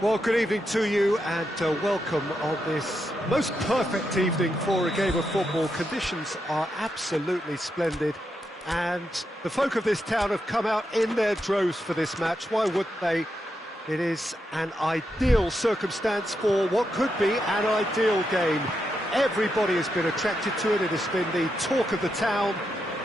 Well, good evening to you and welcome on this most perfect evening for a game of football. Conditions are absolutely splendid and the folk of this town have come out in their droves for this match. Why wouldn't they? It is an ideal circumstance for what could be an ideal game. Everybody has been attracted to it. It has been the talk of the town,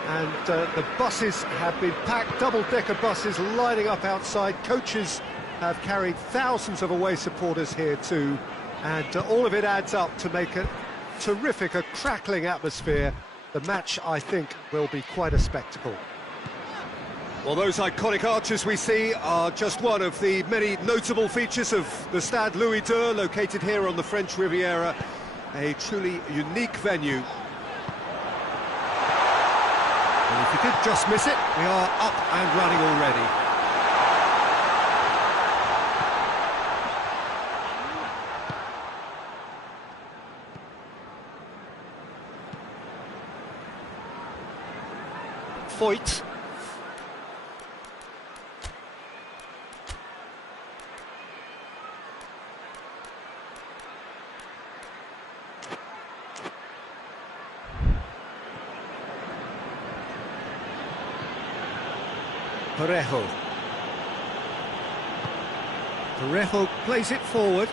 and the buses have been packed, double-decker buses lining up outside. Coaches have carried thousands of away supporters here too, and all of it adds up to make a terrific, a crackling atmosphere. The match, I think, will be quite a spectacle. Well, those iconic arches we see are just one of the many notable features of the Stade Louis II, located here on the French Riviera. A truly unique venue. And if you did just miss it, we are up and running already. Foyt. Parejo. Parejo plays it forward.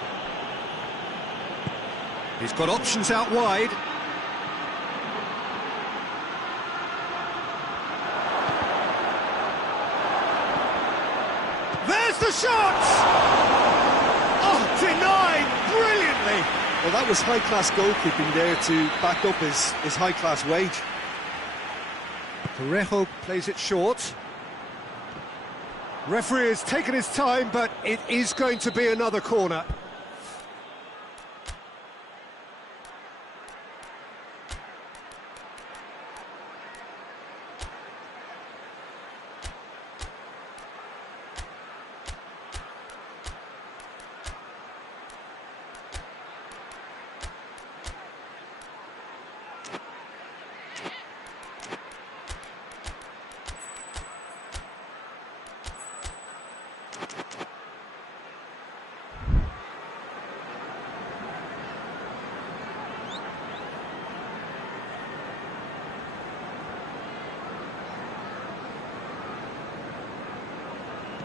He's got options out wide. There's the shot! Oh, denied brilliantly! Well, that was high-class goalkeeping there to back up his high-class wage. Parejo plays it short. Referee has taken his time, but it is going to be another corner.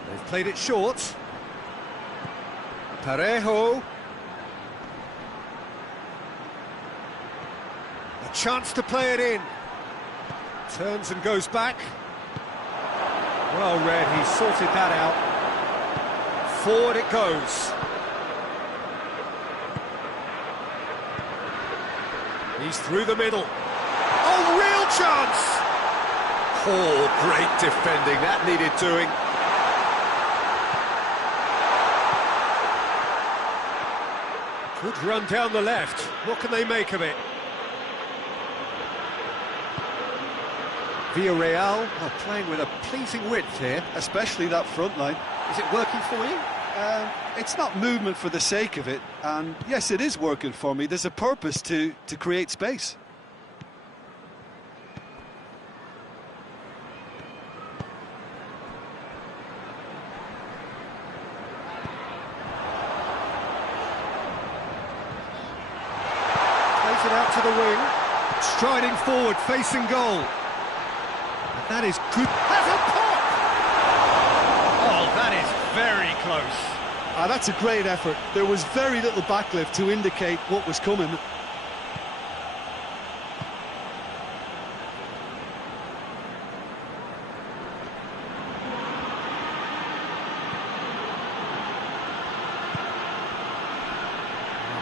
They've played it short. Parejo. A chance to play it in. Turns and goes back. Well read, he sorted that out. Forward it goes. He's through the middle. Oh, real chance! Oh, great defending, that needed doing. Good run down the left. What can they make of it? Villarreal are playing with a pleasing width here. Especially that front line. Is it working for you? It's not movement for the sake of it, and yes, it is working for me. There's a purpose to create space. It out to the wing, striding forward, facing goal. And that is good. That's a pop! Oh, that is very close. That's a great effort. There was very little backlift to indicate what was coming.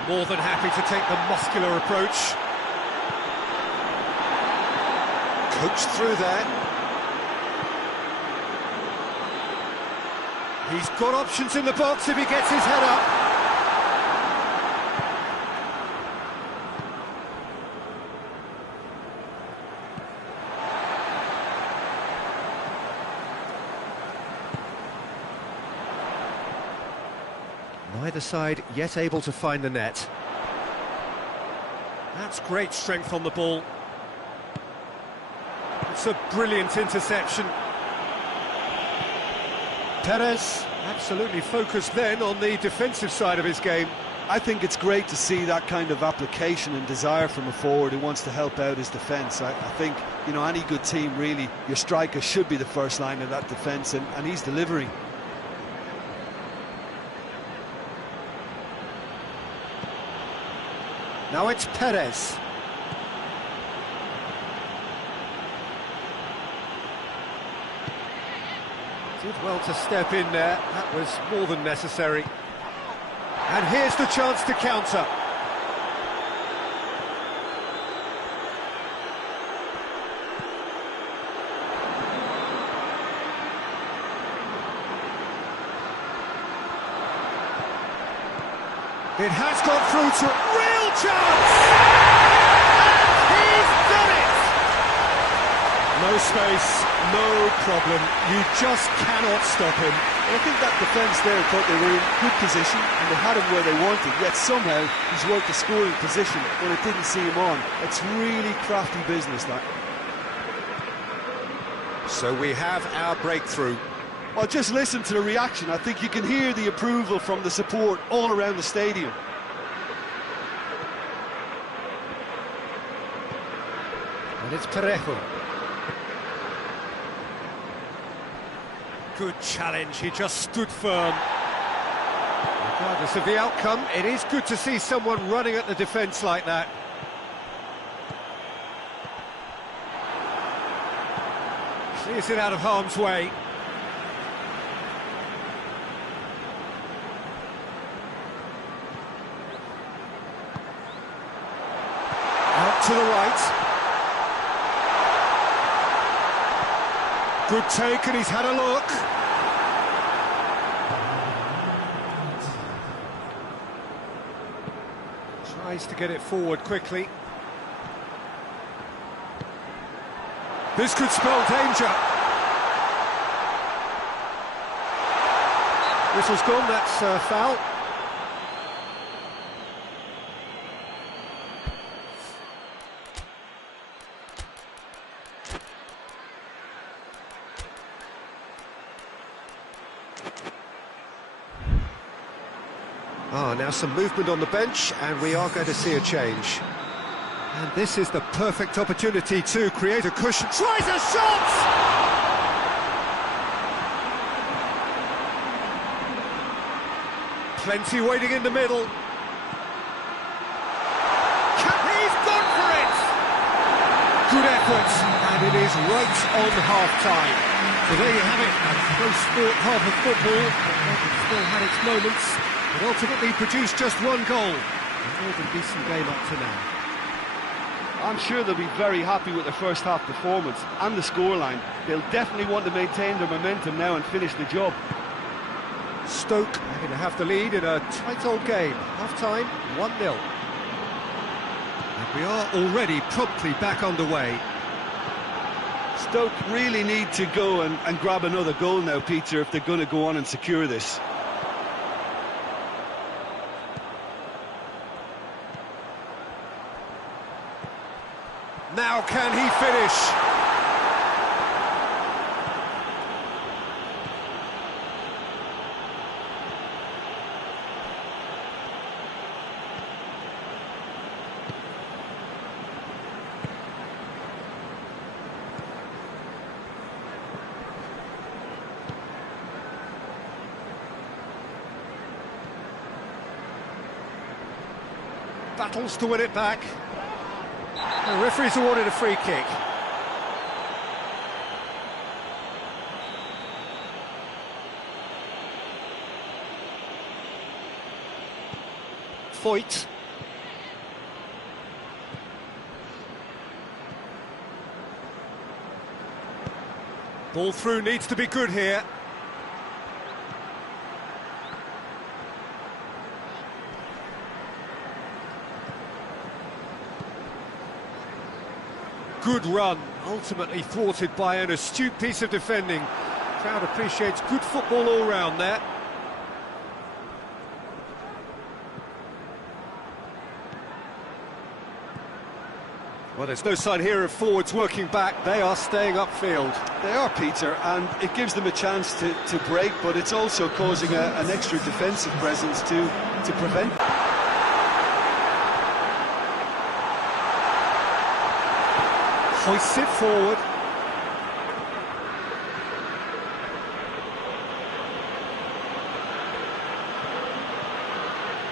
More than happy to take the muscular approach. Coached through there. He's got options in the box if he gets his head up. Neither side yet able to find the net. That's great strength on the ball. It's a brilliant interception. Perez Absolutely focused then on the defensive side of his game. I think it's great to see that kind of application and desire from a forward who wants to help out his defence. I think, you know, any good team, really, your striker should be the first line of that defence, and he's delivering. Now it's Perez. Did well to step in there, that was more than necessary. And here's the chance to counter. It has gone through to real chance! And he's done it! No space, no problem. You just cannot stop him. Well, I think that defence there thought they were in good position and they had him where they wanted, yet somehow he's worked the scoring position when it didn't see him on. It's really crafty business, that. So we have our breakthrough. Well, just listen to the reaction. I think you can hear the approval from the support all around the stadium. And it's Parejo. Good challenge, he just stood firm. Regardless of the outcome, it is good to see someone running at the defence like that. Clears it out of harm's way. Out to the right. Good take, and he's had a look. Tries to get it forward quickly. This could spell danger. Whistle's gone, that's a foul. Now some movement on the bench, and we are going to see a change. And this is the perfect opportunity to create a cushion. Tries a shot! Plenty waiting in the middle. He's gone for it! Good effort, and it is right on half-time. So there you have it, a close-fought half of football. It still had its moments. It ultimately produced just one goal. A more than decent game up to now. I'm sure they'll be very happy with their first half performance and the scoreline. They'll definitely want to maintain their momentum now and finish the job. Stoke are going to have the lead in a tight old game. Half-time, 1-0. And we are already promptly back underway. Stoke really need to go and grab another goal now, Peter, if they're going to go on and secure this. Now can he finish? Battles to win it back. The referee's awarded a free kick. Foyt. Ball through needs to be good here. Good run, ultimately thwarted by an astute piece of defending. Crowd appreciates good football all round there. Well, there's no sign here of forwards working back. They are staying upfield. They are, Peter, and it gives them a chance to break, but it's also causing an extra defensive presence to prevent. Hoists it forward.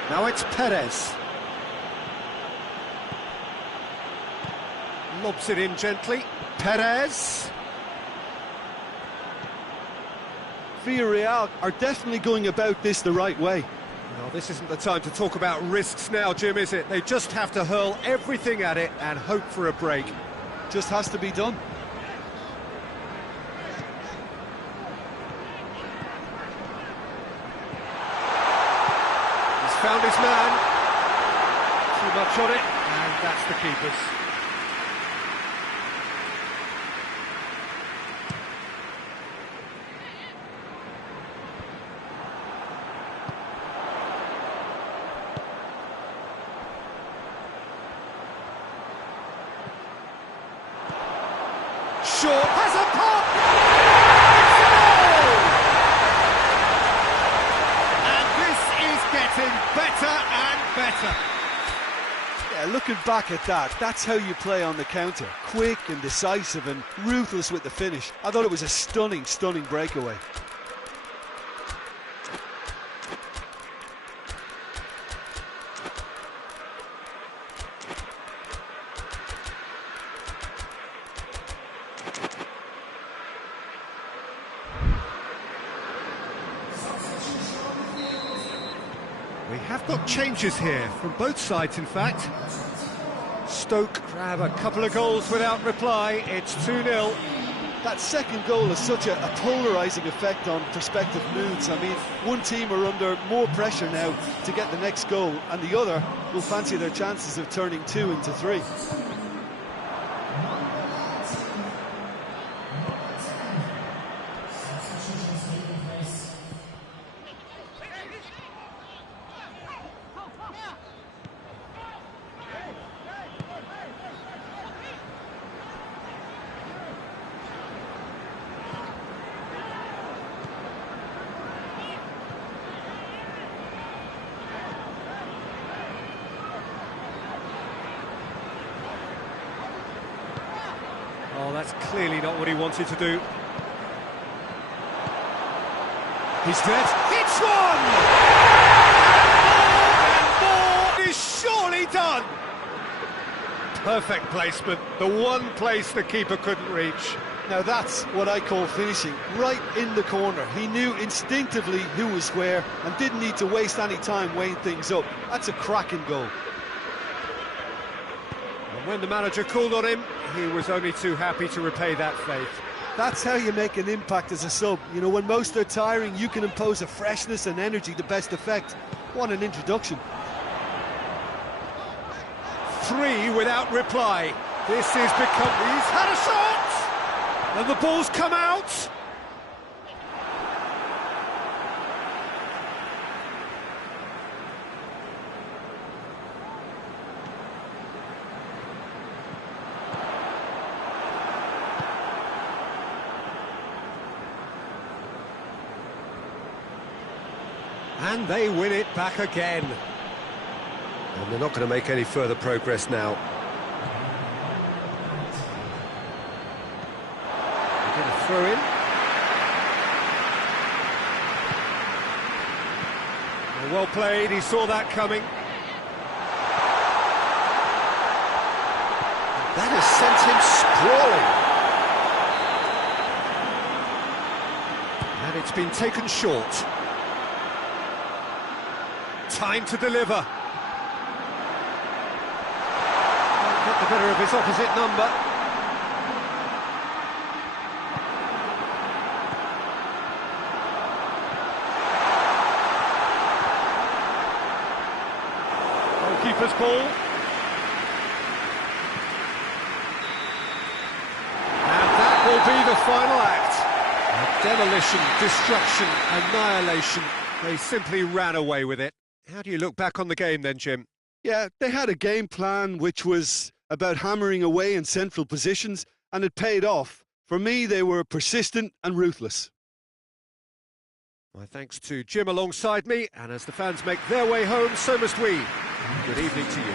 Now it's Perez. Lobs it in gently. Perez. Villarreal are definitely going about this the right way. Well, this isn't the time to talk about risks now, Jim, is it? They just have to hurl everything at it and hope for a break. Just has to be done. He's found his man. Too much on it, and that's the keeper's. Short has a pop! And this is getting better and better. Yeah, looking back at that, that's how you play on the counter. Quick and decisive and ruthless with the finish. I thought it was a stunning, stunning breakaway. We have got changes here, from both sides in fact. Stoke grab a couple of goals without reply, it's 2-0. That second goal has such a polarising effect on prospective moods. I mean, one team are under more pressure now to get the next goal, and the other will fancy their chances of turning 2 into 3. Oh, that's clearly not what he wanted to do. He's dead. It's one! And more is surely done! Perfect placement, the one place the keeper couldn't reach. Now that's what I call finishing, right in the corner. He knew instinctively who was where and didn't need to waste any time weighing things up. That's a cracking goal. And when the manager called on him, he was only too happy to repay that faith. That's how you make an impact as a sub. You know, when most are tiring, you can impose a freshness and energy to best effect. What an introduction. 3 without reply. This is become... He's had a shot! And the ball's come out! And they win it back again. And they're not going to make any further progress now. They're going to throw in. Well played, he saw that coming. That has sent him sprawling. And it's been taken short. Time to deliver. Get the better of his opposite number. Goalkeeper's ball. And that will be the final act. Demolition, destruction, annihilation. They simply ran away with it. How do you look back on the game then, Jim? Yeah, they had a game plan which was about hammering away in central positions, and it paid off. For me, they were persistent and ruthless. My thanks to Jim alongside me, and as the fans make their way home, so must we. Good evening to you.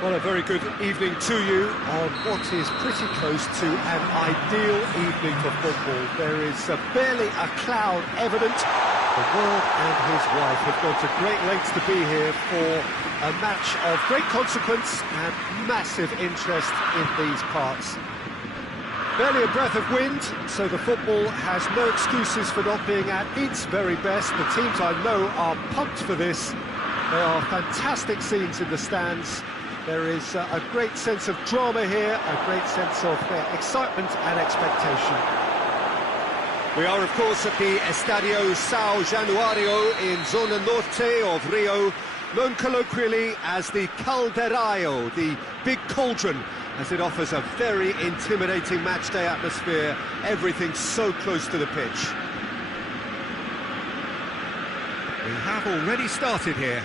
Well, a very good evening to you on what is pretty close to an ideal evening for football. There is barely a cloud evident. The world and his wife have gone to great lengths to be here for a match of great consequence and massive interest in these parts. Barely a breath of wind, so the football has no excuses for not being at its very best. The teams I know are pumped for this. There are fantastic scenes in the stands. There is a great sense of drama here, a great sense of excitement and expectation. We are, of course, at the Estadio São Januário in Zona Norte of Rio, known colloquially as the Caldeirão, the big cauldron, as it offers a very intimidating matchday atmosphere, everything so close to the pitch. We have already started here.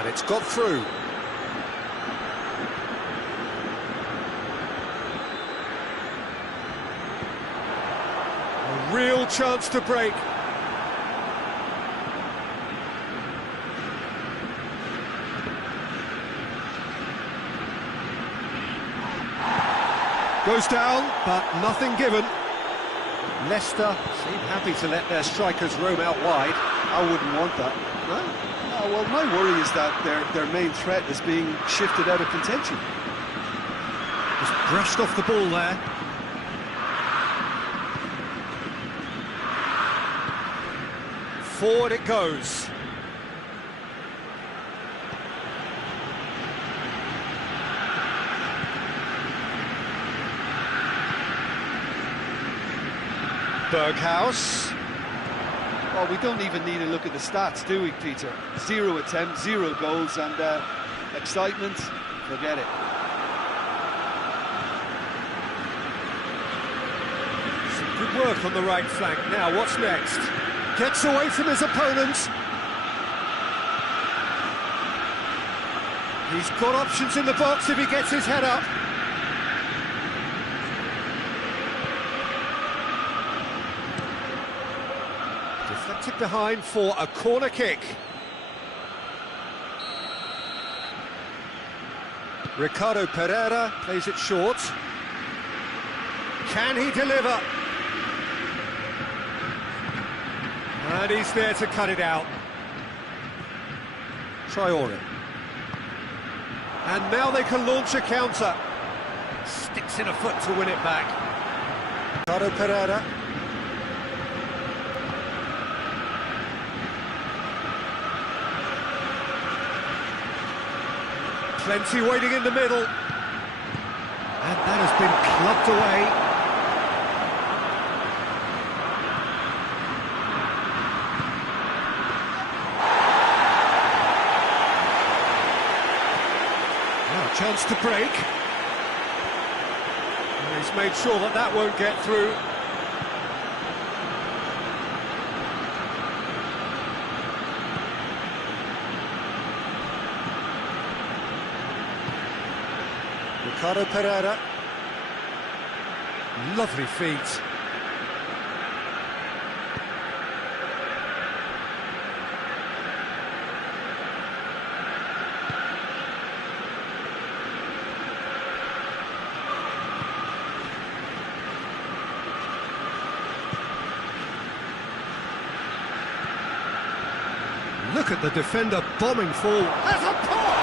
And it's got through. A real chance to break. Goes down, but nothing given. Leicester seem happy to let their strikers roam out wide. I wouldn't want that. No? Well, my worry is that their main threat is being shifted out of contention. Just brushed off the ball there. Forward it goes. Berghaus. Well, we don't even need to look at the stats, do we, Peter? 0 attempts, 0 goals, and excitement, forget it. Some good work on the right flank. Now, what's next? Gets away from his opponent. He's got options in the box if he gets his head up. Deflected behind for a corner kick. Ricardo Pereira plays it short. Can he deliver? And he's there to cut it out. Traore. And now they can launch a counter. Sticks in a foot to win it back. Ricardo Pereira. Plenty waiting in the middle. And that has been clubbed away. Now a chance to break. And he's made sure that that won't get through. Ricardo Pereira. Lovely feet. Look at the defender bombing forward. Has a pop!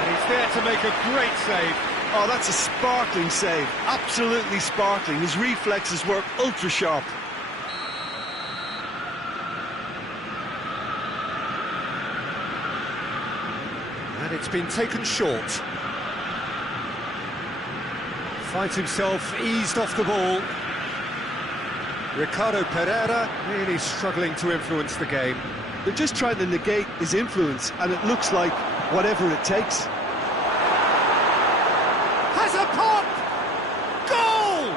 And he's there to make a great save. Oh, that's a sparkling save. Absolutely sparkling. His reflexes work ultra sharp. And it's been taken short. Finds himself eased off the ball. Ricardo Pereira really struggling to influence the game. They're just trying to negate his influence, and it looks like whatever it takes. Has a pop! Goal!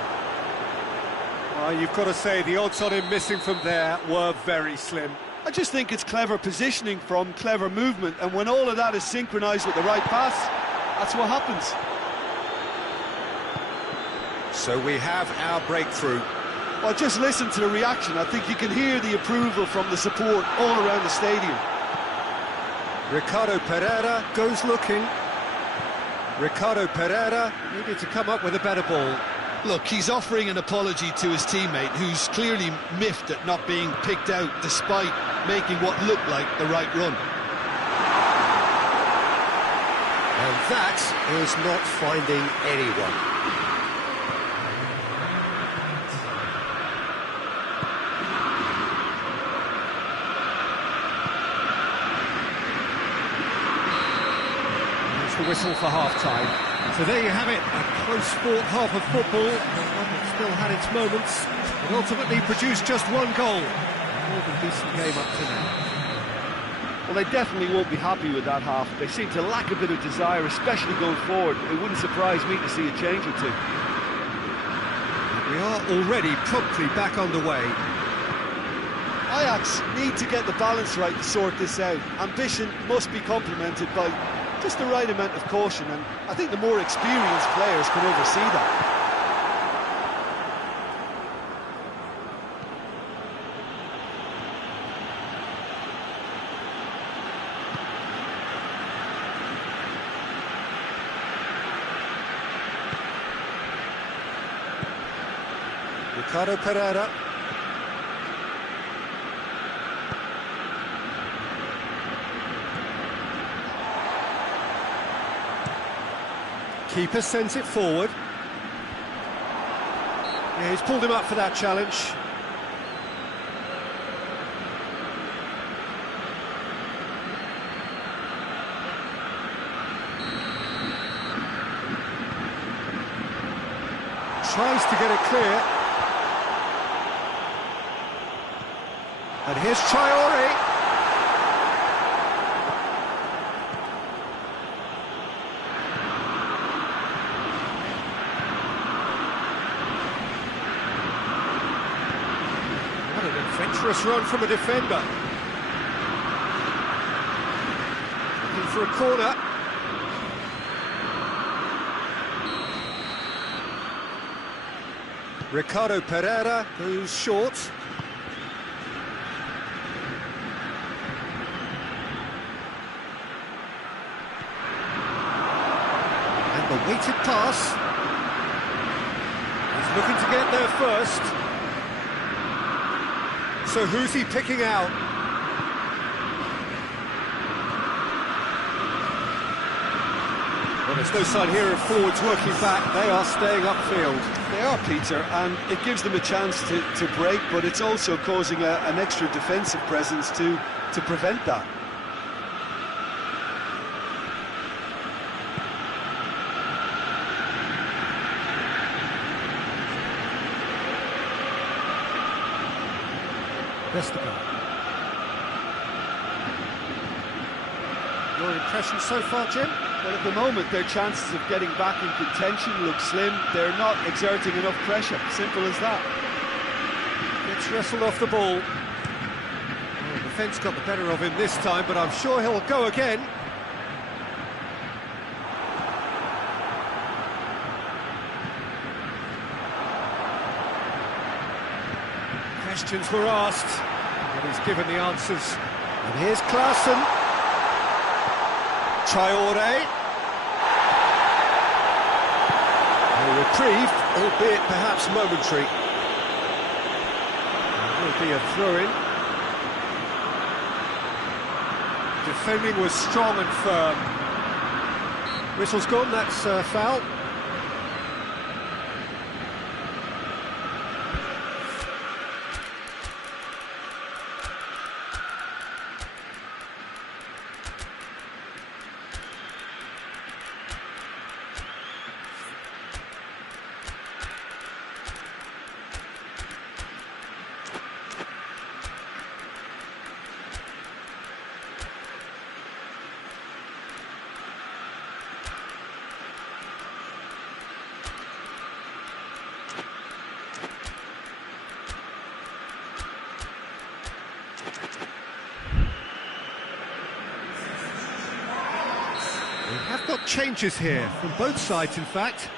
Oh, you've got to say, the odds on him missing from there were very slim. I just think it's clever positioning from clever movement, and when all of that is synchronised with the right pass, that's what happens. So we have our breakthrough. Well, just listen to the reaction. I think you can hear the approval from the support all around the stadium. Ricardo Pereira goes looking. Ricardo Pereira needed to come up with a better ball. Look, he's offering an apology to his teammate, who's clearly miffed at not being picked out despite making what looked like the right run. And that is not finding anyone. The whistle for half-time. So there you have it, a close-fought half of football. It still had its moments, but ultimately produced just one goal. A more than decent game up to now. Well, they definitely won't be happy with that half. They seem to lack a bit of desire, especially going forward. It wouldn't surprise me to see a change or two. We are already promptly back underway. Ajax need to get the balance right to sort this out. Ambition must be complemented by just the right amount of caution, and I think the more experienced players can oversee that. Ricardo Pereira. Keeper sends it forward. Yeah, he's pulled him up for that challenge. Tries to get it clear. And here's Traore. What an adventurous run from a defender. Looking for a corner. Ricardo Pereira goes short. And the weighted pass. He's looking to get there first. So who's he picking out? Well, there's no sign here of forwards working back. They are staying upfield. They are, Peter, and it gives them a chance to break, but it's also causing an extra defensive presence to prevent that. Vestergaard. Your impression so far, Jim? Well, at the moment, their chances of getting back in contention look slim. They're not exerting enough pressure. Simple as that. Gets wrestled off the ball. Well, the defence got the better of him this time, but I'm sure he'll go again. Questions were asked, and he's given the answers. And here's Klaassen. Traore. A reprieve, albeit perhaps momentary. It will be a throw-in. Defending was strong and firm. Whistle's gone, that's foul. We have got changes here, from both sides in fact.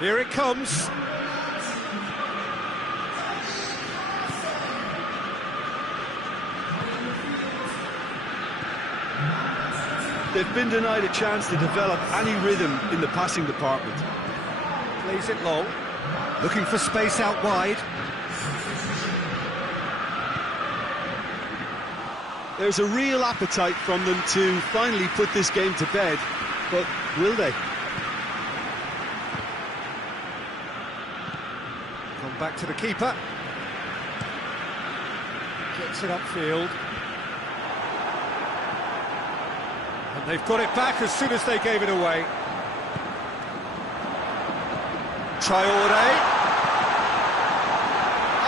Here it comes. They've been denied a chance to develop any rhythm in the passing department. Plays it long, looking for space out wide. There's a real appetite from them to finally put this game to bed, but will they? Come back to the keeper. Gets it upfield. And they've got it back as soon as they gave it away. Traore.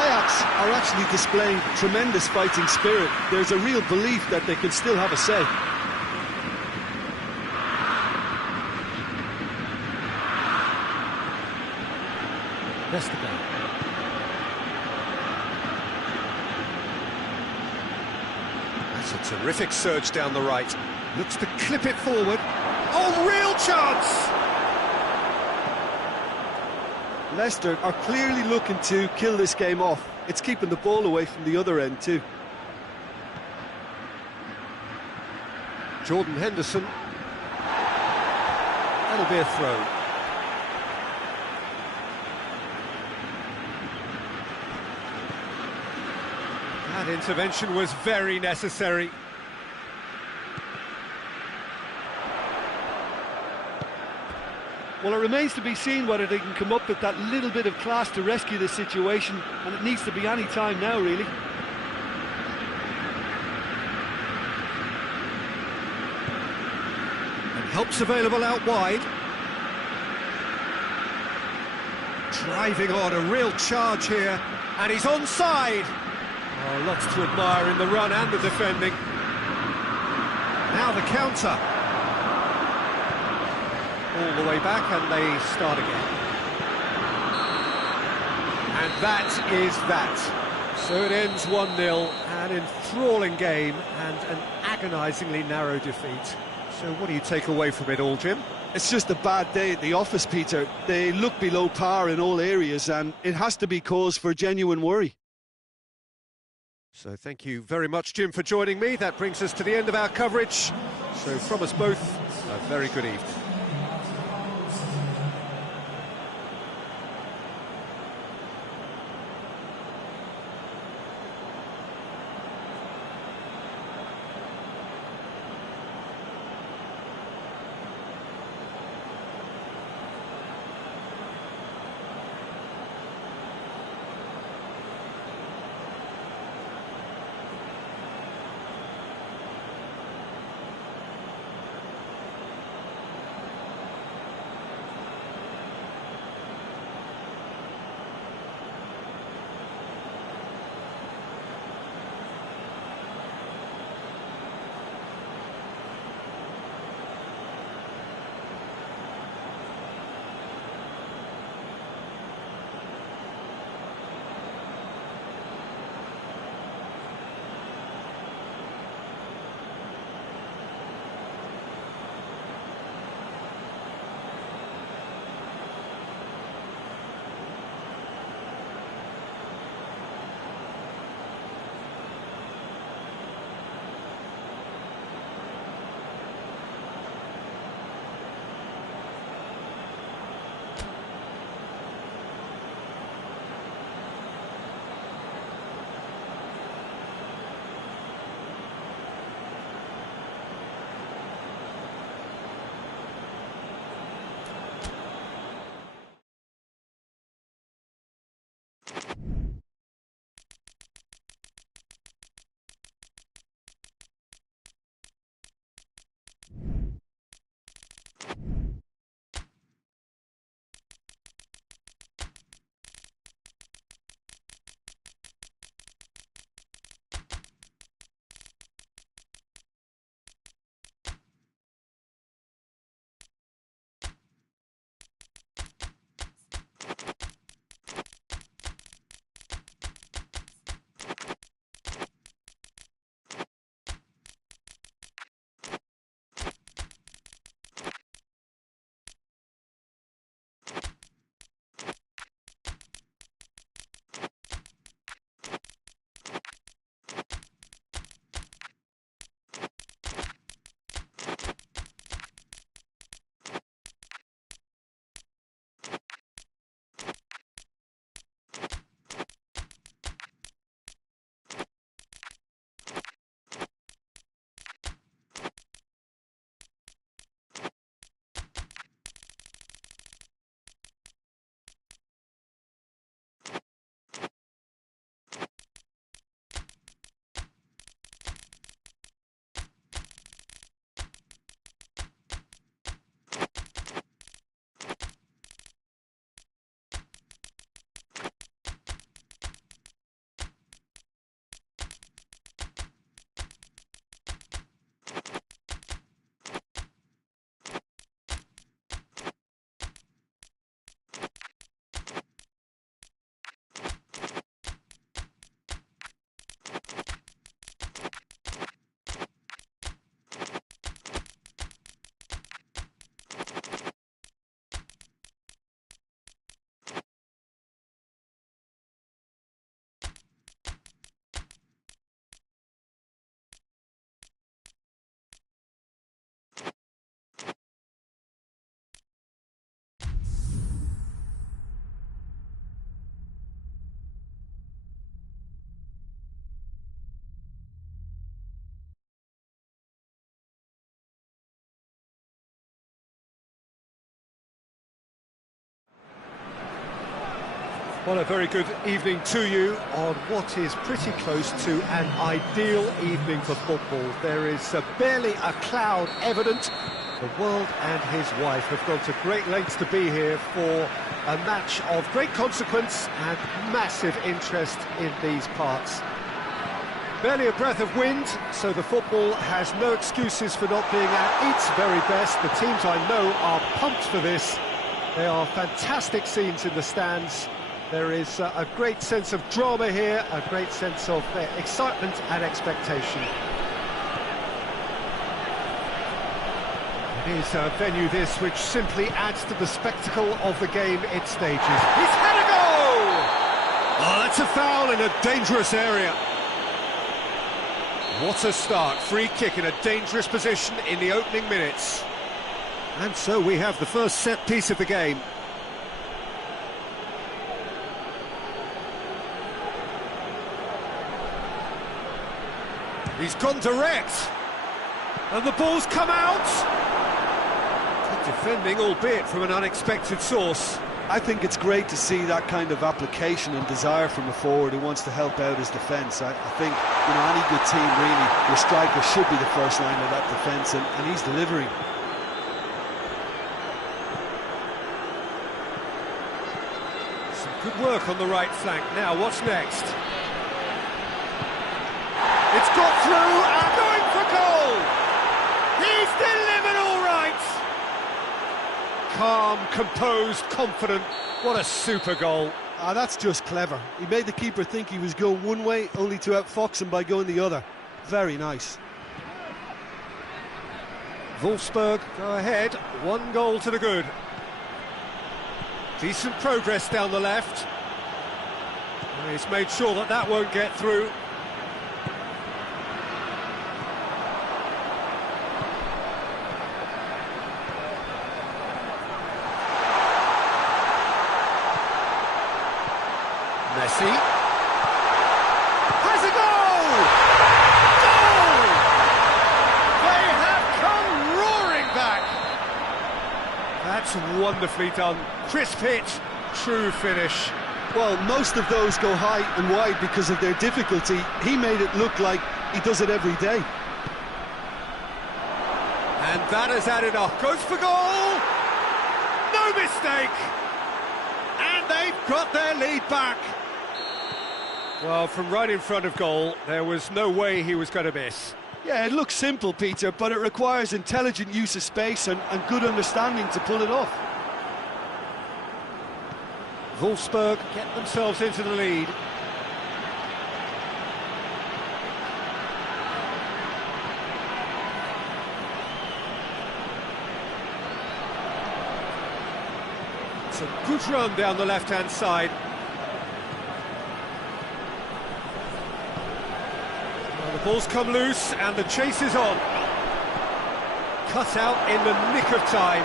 Ajax are actually displaying tremendous fighting spirit. There's a real belief that they can still have a say. Vestergaard. That's a terrific surge down the right. Looks to clip it forward. Oh, real chance! Leicester are clearly looking to kill this game off. It's keeping the ball away from the other end too. Jordan Henderson. That'll be a throw. And That intervention was very necessary. Well, it remains to be seen whether they can come up with that little bit of class to rescue the situation, and it needs to be any time now, really. And help's available out wide. Driving on, a real charge here, and he's onside. Oh, lots to admire in the run and the defending. Now the counter. All the way back, and they start again. And that is that. So it ends 1-0, an enthralling game and an agonisingly narrow defeat. So what do you take away from it all, Jim? It's just a bad day at the office, Peter. They look below par in all areas, and it has to be cause for genuine worry. So thank you very much, Jim, for joining me. That brings us to the end of our coverage. So from us both, a very good evening. Well, a very good evening to you on what is pretty close to an ideal evening for football. There is barely a cloud evident. The world and his wife have gone to great lengths to be here for a match of great consequence and massive interest in these parts. Barely a breath of wind, so the football has no excuses for not being at its very best. The teams I know are pumped for this. There are fantastic scenes in the stands. There is a great sense of drama here, a great sense of excitement and expectation. It is a venue this which simply adds to the spectacle of the game it stages. He's had a goal! Oh, that's a foul in a dangerous area. What a start, free kick in a dangerous position in the opening minutes. And so we have the first set piece of the game. He's gone direct, and the ball's come out. Good defending, albeit from an unexpected source. I think it's great to see that kind of application and desire from a forward who wants to help out his defence. I think, you know, any good team, really, your striker should be the first line of that defence, and he's delivering. Some good work on the right flank. Now, what's next? It's got through and going for goal! He's delivered all right! Calm, composed, confident. What a super goal. That's just clever. He made the keeper think he was going one way, only to outfox him by going the other. Very nice. Wolfsburg go ahead, 1 goal to the good. Decent progress down the left. He's made sure that that won't get through. Messi has a goal! Goal! They have come roaring back. That's wonderfully done. Crisp hit, true finish. Well, most of those go high and wide because of their difficulty. He made it look like he does it every day. And that has added up. Goes for goal! No mistake! And they've got their lead back. Well, from right in front of goal, there was no way he was going to miss. Yeah, it looks simple, Peter, but it requires intelligent use of space and good understanding to pull it off. Wolfsburg get themselves into the lead. It's a good run down the left-hand side. The ball's come loose and the chase is on. Cut out in the nick of time.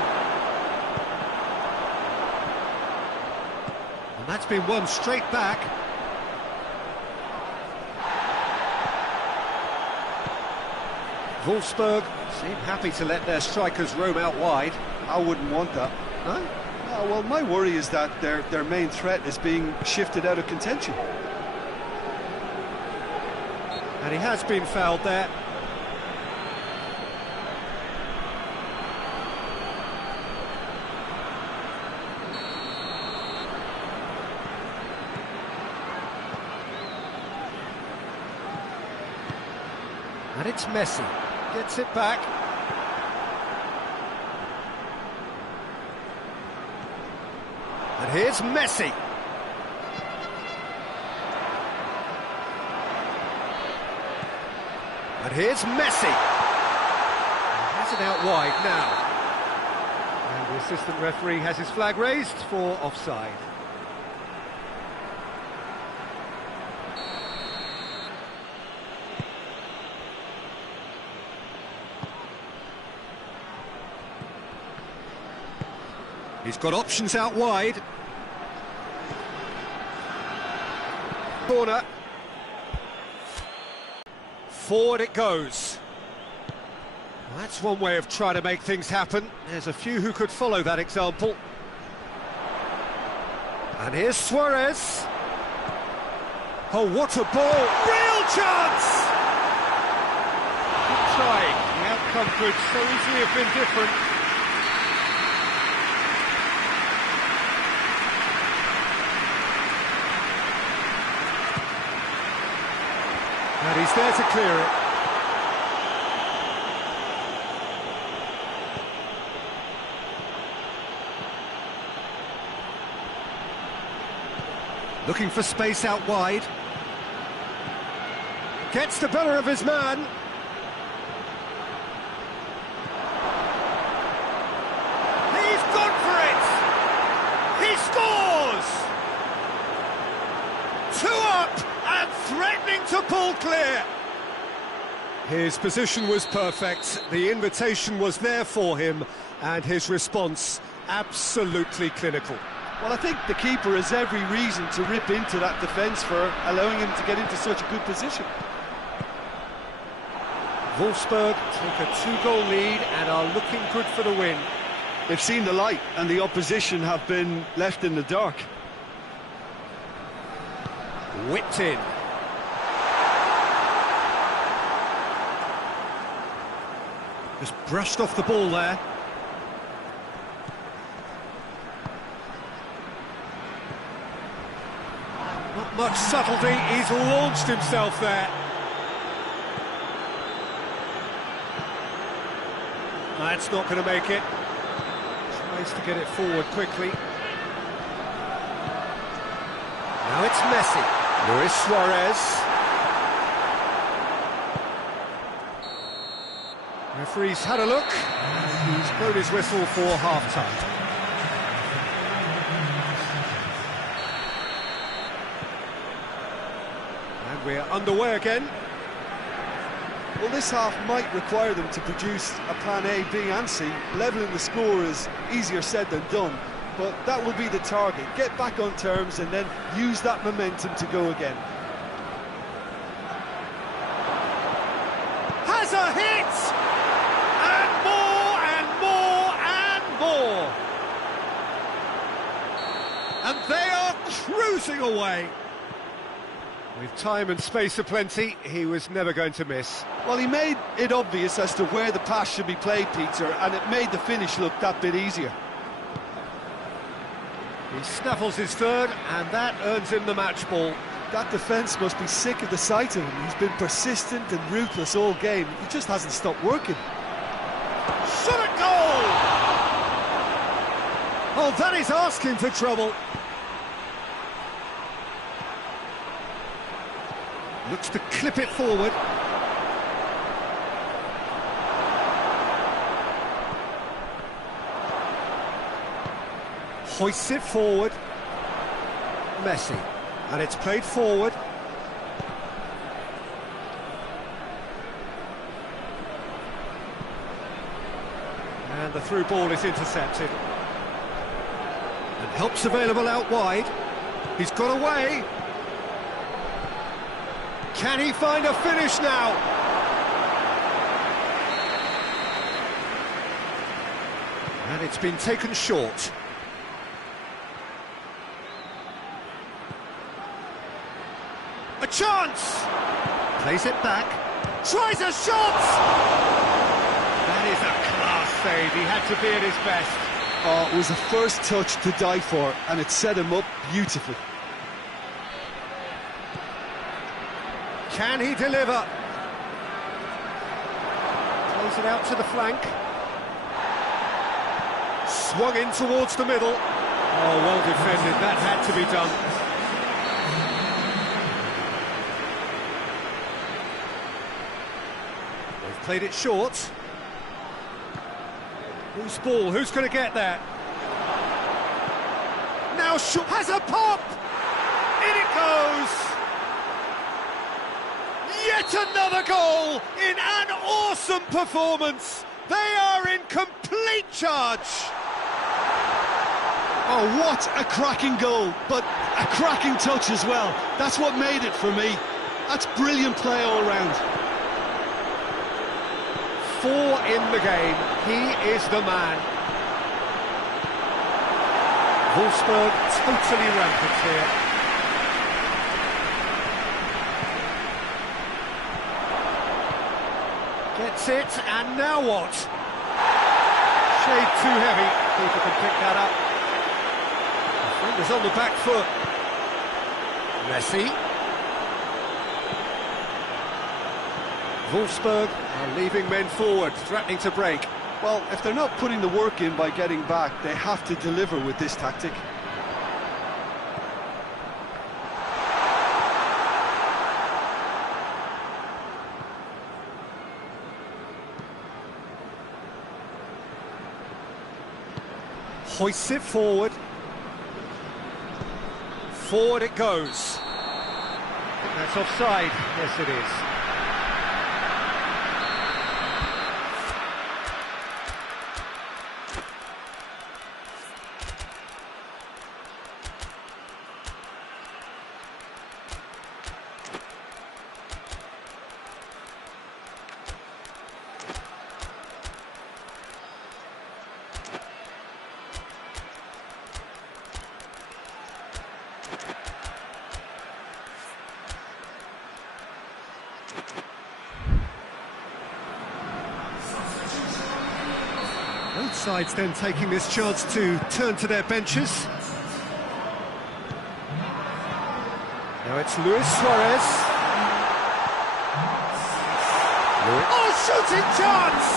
And that's been won straight back. Wolfsburg seem happy to let their strikers roam out wide. I wouldn't want that. No? No, well, my worry is that their main threat is being shifted out of contention. And he has been fouled there. And it's Messi. Gets it back. And here's Messi. And here's Messi. He has it out wide now. And the assistant referee has his flag raised for offside. He's got options out wide. Corner. Forward it goes. Well, that's one way of trying to make things happen. There's a few who could follow that example. And here's Suarez. Oh, what a ball! Real chance! Good try. The outcome could so easily have been different. And he's there to clear it. Looking for space out wide. Gets the better of his man. He's gone for it! He scores! 2 up and threatening to pull clear. His position was perfect, the invitation was there for him, and his response absolutely clinical. Well, I think the keeper has every reason to rip into that defence for allowing him to get into such a good position. Wolfsburg take a 2-goal lead and are looking good for the win. They've seen the light and the opposition have been left in the dark. Whipped in. Just brushed off the ball there. Not much subtlety, he's launched himself there. That's not going to make it. Tries to get it forward quickly. Now it's Messi. Luis Suarez. Referee's had a look. And he's blown his whistle for half-time. And we're underway again. Well, this half might require them to produce a plan A, B and C. Levelling the score is easier said than done, but that will be the target. Get back on terms and then use that momentum to go again. Has a hit! And more and more and more! And they are cruising away. With time and space aplenty, he was never going to miss. Well, he made it obvious as to where the pass should be played, Peter, and it made the finish look that bit easier. He snaffles his third, and that earns him the match ball. That defence must be sick of the sight of him. He's been persistent and ruthless all game. He just hasn't stopped working. Shot at goal! Oh, that is asking for trouble. Looks to clip it forward. Hoists it forward. Messi. And it's played forward. And the through ball is intercepted. And help's available out wide. He's got away. Can he find a finish now? And it's been taken short. A chance! Plays it back. Tries a shot! That is a class save. He had to be at his best. Oh, it was a first touch to die for, and it set him up beautifully. Can he deliver? Plays it out to the flank. Swung in towards the middle. Oh, well defended. That had to be done. They've played it short. Loose ball. Who's going to get there? Now has a pop! In it goes! Yet another goal in an awesome performance. They are in complete charge. Oh, what a cracking goal, but a cracking touch as well. That's what made it for me. That's brilliant play all round. 4 in the game. He is the man. Wolfsburg totally rampant here. Gets it, and now what? Shade too heavy. Keeper can pick that up. Defender's on the back foot. Messi. Wolfsburg are leaving men forward, threatening to break. Well, if they're not putting the work in by getting back, they have to deliver with this tactic. Hoists it forward. Forward it goes. That's offside. Yes, it is. Both sides then taking this chance to turn to their benches. Now it's Luis Suarez. Oh, shooting chance!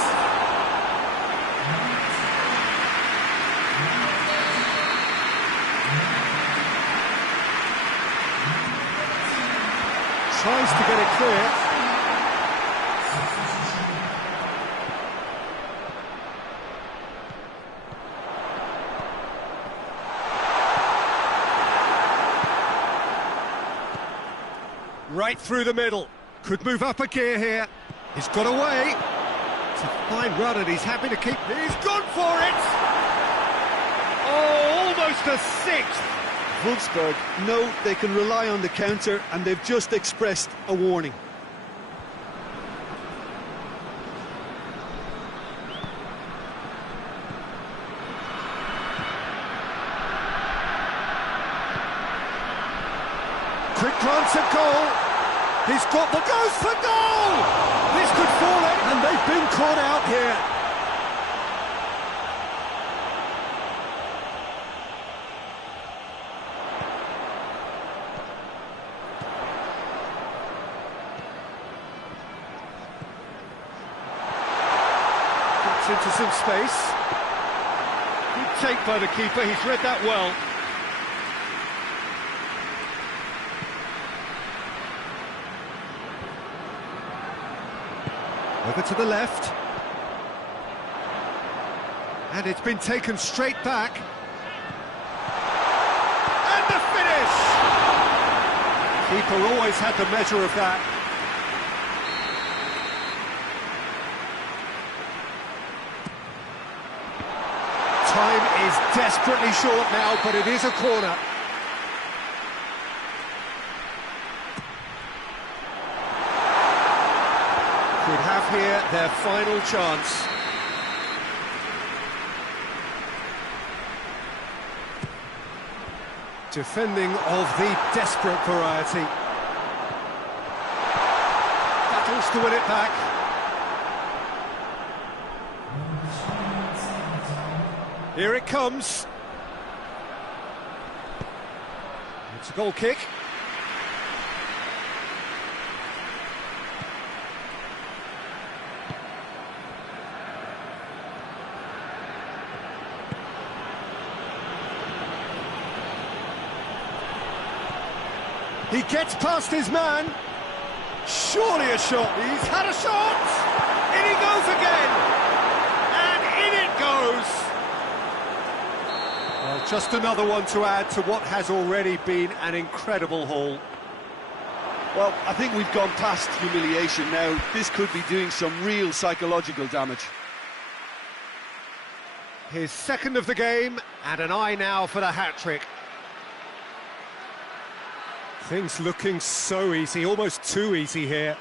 Tries to get it clear. Right through the middle. Could move up a gear here. He's got away. It's a fine run and he's happy to keep... He's gone for it! Oh, almost a sixth! Wolfsburg know they can rely on the counter, and they've just expressed a warning. Quick glance at goal. He's got the goes for goal! This could fall in, and they've been caught out here. Gets into some space. Good take by the keeper, he's read that well. Over to the left. And it's been taken straight back. And the finish! Keeper always had the measure of that. Time is desperately short now, but it is a corner. Could have here their final chance. Defending of the desperate variety. Battles to win it back. Here it comes. It's a goal kick. He gets past his man. Surely a shot. He's had a shot. In he goes again. And in it goes. Well, just another one to add to what has already been an incredible haul. Well, I think we've gone past humiliation now. This could be doing some real psychological damage. His second of the game, and an eye now for the hat-trick. Things looking so easy, almost too easy here.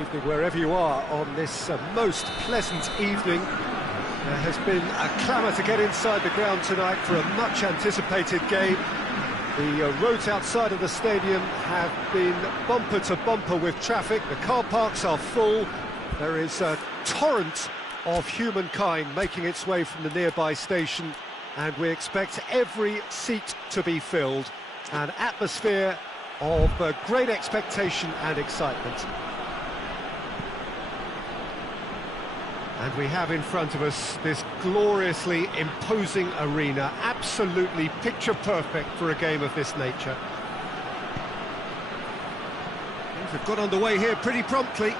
Evening wherever you are on this most pleasant evening. There has been a clamour to get inside the ground tonight for a much anticipated game. The roads outside of the stadium have been bumper to bumper with traffic. The car parks are full. There is a torrent of humankind making its way from the nearby station, and we expect every seat to be filled. An atmosphere of great expectation and excitement. And we have in front of us this gloriously imposing arena, absolutely picture perfect for a game of this nature. Things have got underway here pretty promptly.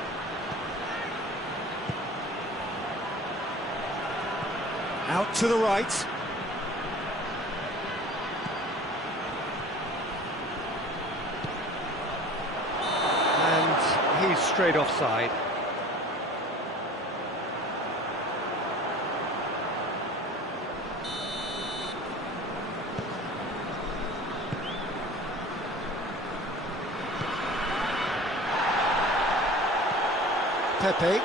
Out to the right. And he's straight offside. Pepe.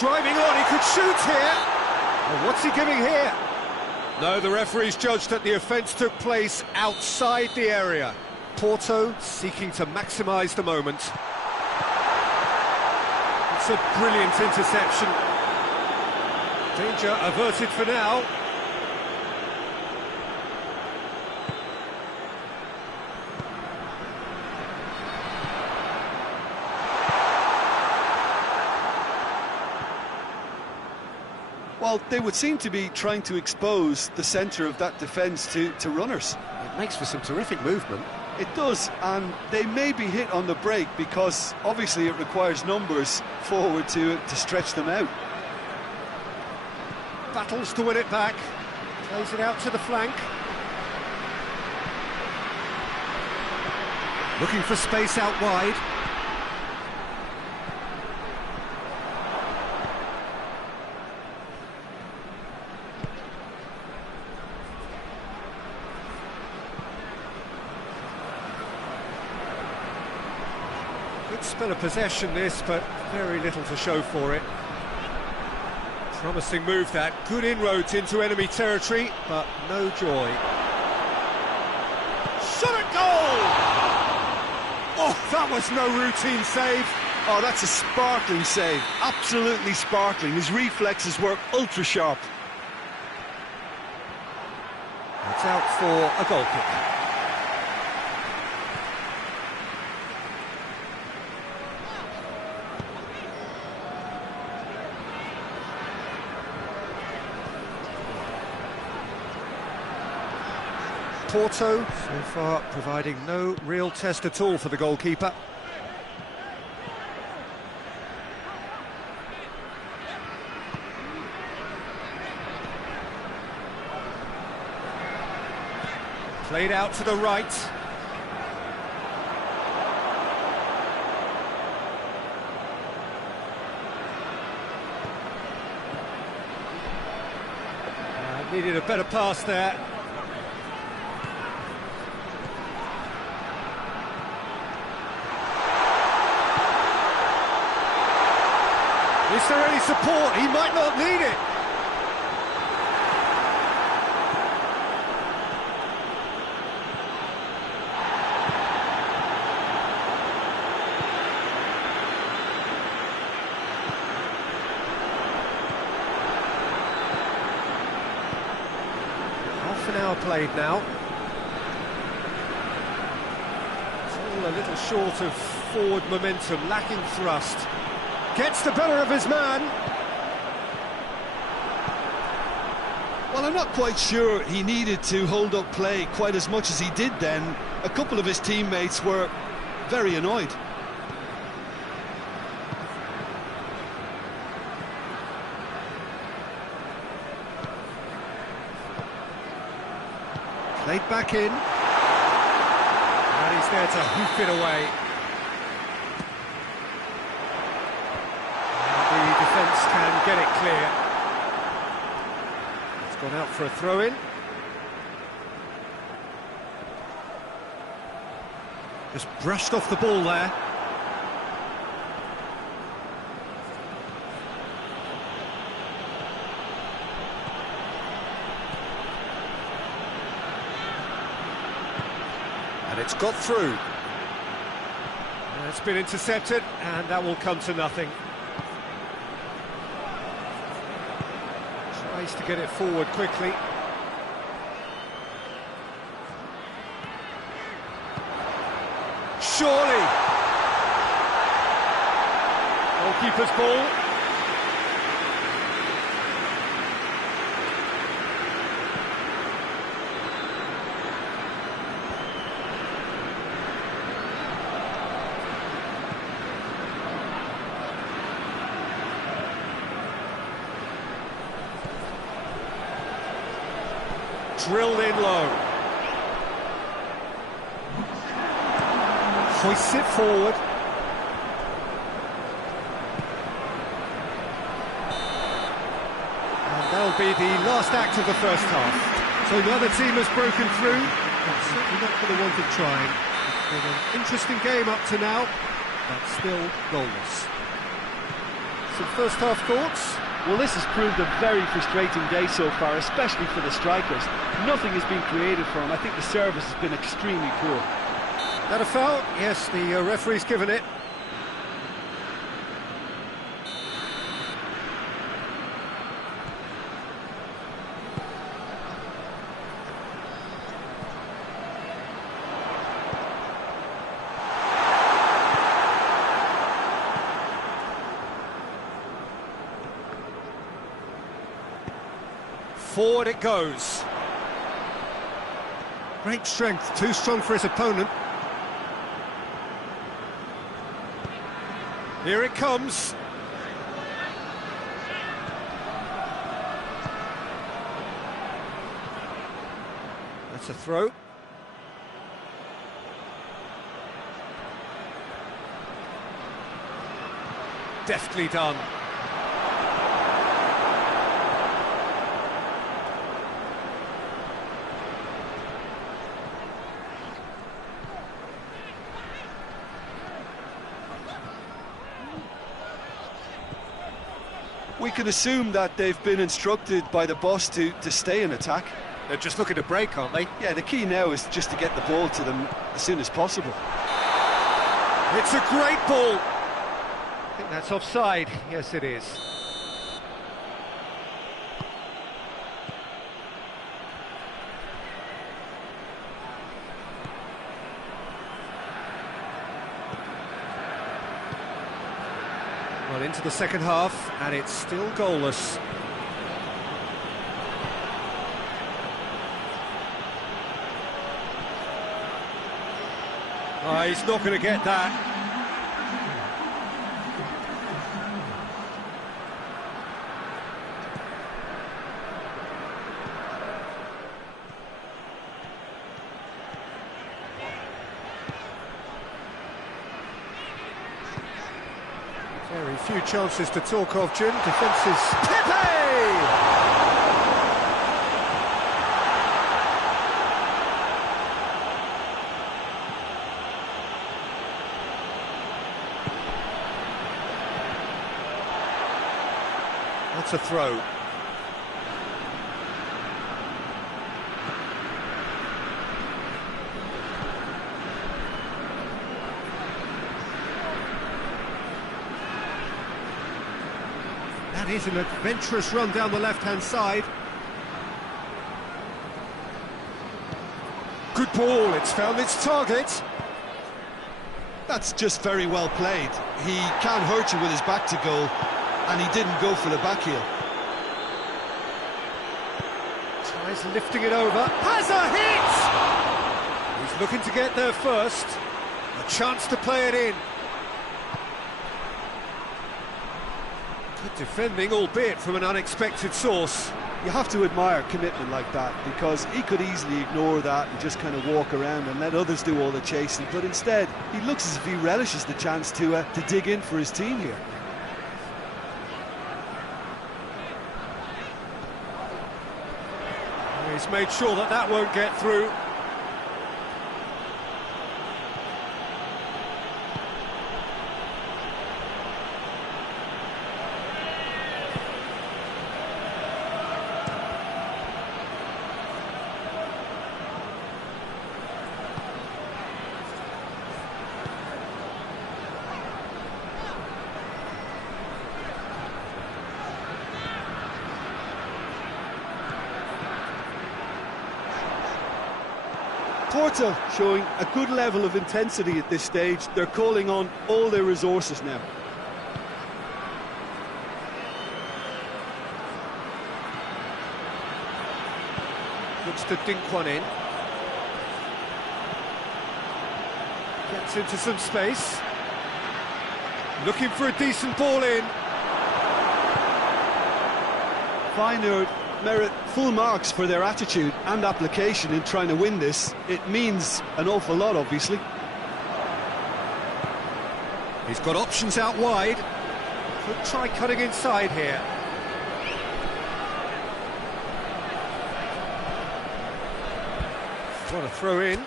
Driving on, he could shoot here. Oh, what's he giving here? No, the referee's judged that the offence took place outside the area. Porto seeking to maximise the moment. It's a brilliant interception. Danger averted for now. Well, they would seem to be trying to expose the centre of that defence to runners. It makes for some terrific movement. It does, and they may be hit on the break because obviously it requires numbers forward to stretch them out. Battles to win it back. Plays it out to the flank. Looking for space out wide. Good spell of possession this, but very little to show for it. Promising move that, good inroads into enemy territory, but no joy. Shot at goal! Oh, that was no routine save. Oh, that's a sparkling save, absolutely sparkling. His reflexes work ultra sharp. It's out for a goal kick. Porto, so far, providing no real test at all for the goalkeeper. Played out to the right. Needed a better pass there. Is there any support? He might not need it. Half an hour played now. It's all a little short of forward momentum, lacking thrust. Gets the better of his man. Well, I'm not quite sure he needed to hold up play quite as much as he did then. A couple of his teammates were very annoyed. Played back in. And he's there to hoof it away. The defence can get it clear. It's gone out for a throw-in. Just brushed off the ball there. And it's got through. It's been intercepted, and that will come to nothing. Tries to get it forward quickly. Surely! Goalkeeper's ball. Drilled in low. Hoists it forward. And that'll be the last act of the first half. So neither team has broken through, but certainly not for the want of trying. It's been an interesting game up to now, but still goalless. Some first half thoughts? Well, this has proved a very frustrating day so far, especially for the strikers. Nothing has been created for them. I think the service has been extremely poor. That a foul? Yes, the referee's given it. Forward it goes. Great strength, too strong for his opponent. Here it comes. That's a throw. Deftly done. We can assume that they've been instructed by the boss to stay in attack. They're just looking to break, aren't they? Yeah, the key now is just to get the ball to them as soon as possible. It's a great ball. I think that's offside. Yes, it is. Well, into the second half, and it's still goalless. Oh, he's not going to get that. Very few chances to talk of, Jim. Defence is... Pepe! That's a throw. That is an adventurous run down the left-hand side. Good ball, it's found its target. That's just very well played. He can't hurt you with his back to goal, and he didn't go for the back heel. Tries lifting it over. Has a hit! He's looking to get there first. A chance to play it in. Good defending, albeit from an unexpected source. You have to admire commitment like that, because he could easily ignore that and just kind of walk around and let others do all the chasing, but instead he looks as if he relishes the chance to dig in for his team here. He's made sure that that won't get through. Porto showing a good level of intensity at this stage. They're calling on all their resources now. Looks to dink one in. Gets into some space. Looking for a decent ball in. Feyenoord merit full marks for their attitude and application in trying to win this. It means an awful lot, obviously. He's got options out wide. Could try cutting inside here. What a throw in.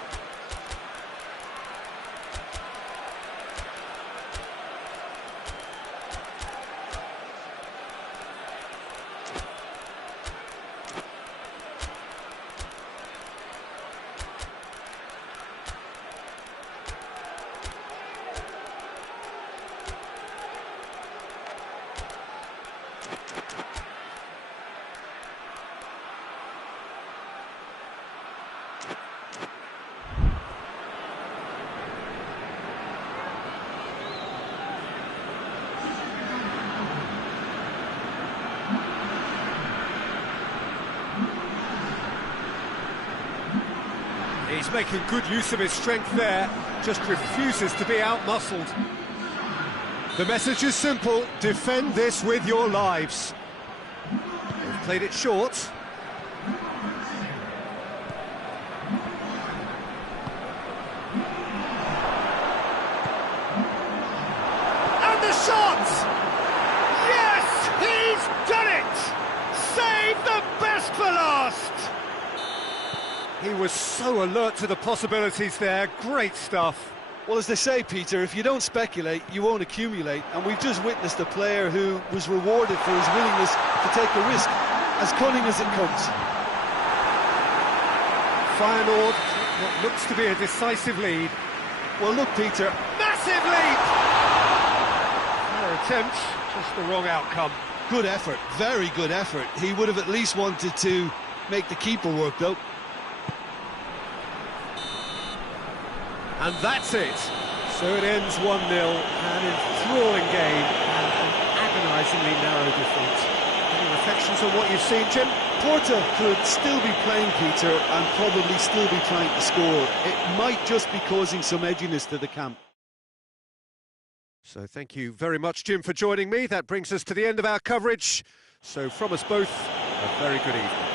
He's making good use of his strength there, just refuses to be out-muscled. The message is simple: defend this with your lives. They've played it short. And the shot! Yes, he's done it! Save the best for last! He was so alert to the possibilities there. Great stuff. Well, as they say, Peter, if you don't speculate, you won't accumulate. And we've just witnessed a player who was rewarded for his willingness to take a risk, as cunning as it comes. Feyenoord, what looks to be a decisive lead. Well, look, Peter. Massive lead! Fair attempt, just the wrong outcome. Good effort, very good effort. He would have at least wanted to make the keeper work, though. And that's it. So it ends 1-0, an enthralling game and an agonisingly narrow defeat. Any reflections on what you've seen, Jim? Porto could still be playing, Peter, and probably still be trying to score. It might just be causing some edginess to the camp. So thank you very much, Jim, for joining me. That brings us to the end of our coverage. So from us both, a very good evening.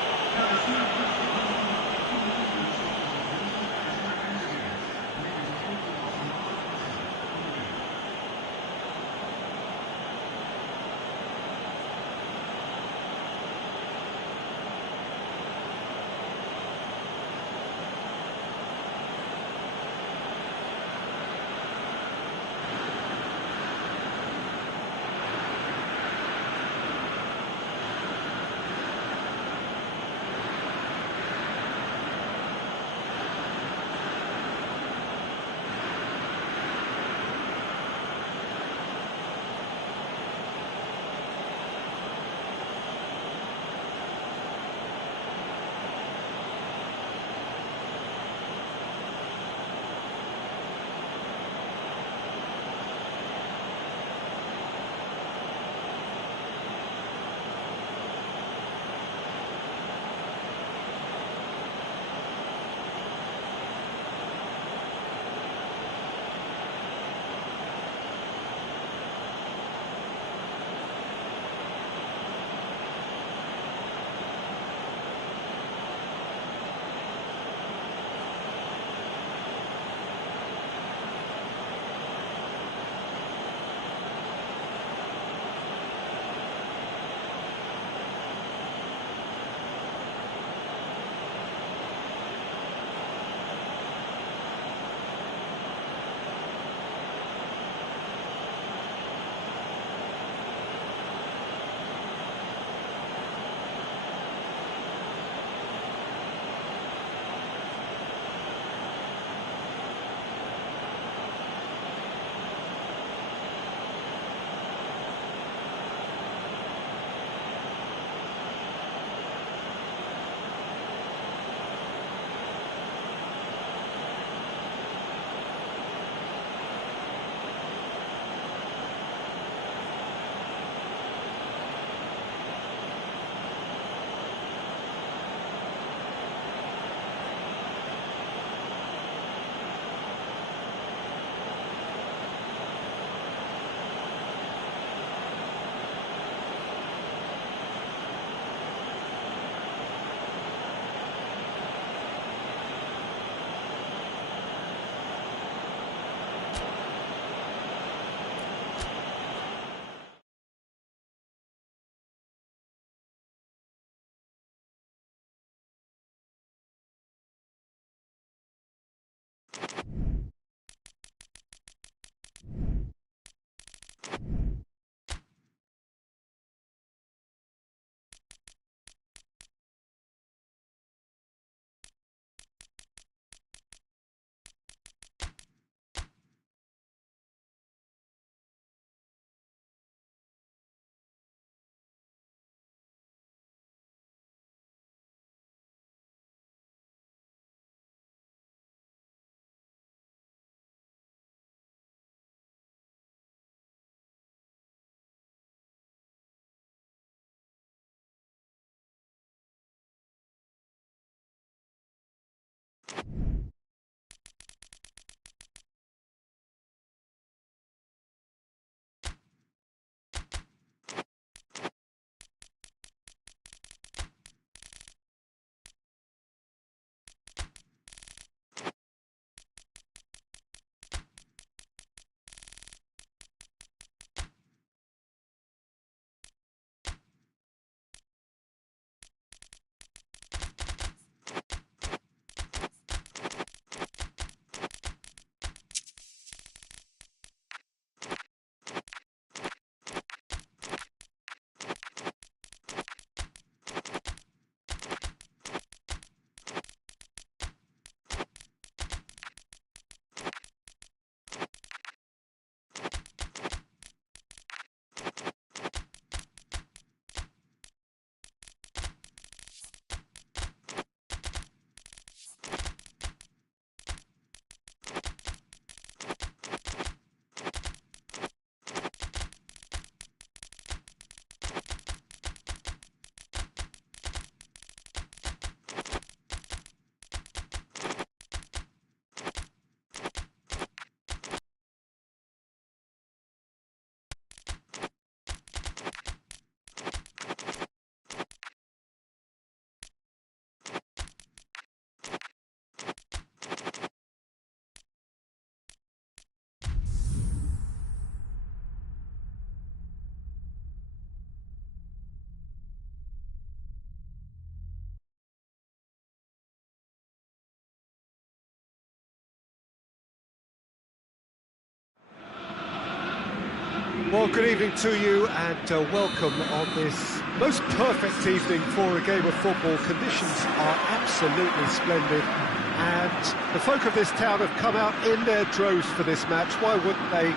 Well, good evening to you and welcome on this most perfect evening for a game of football. Conditions are absolutely splendid and the folk of this town have come out in their droves for this match. Why wouldn't they?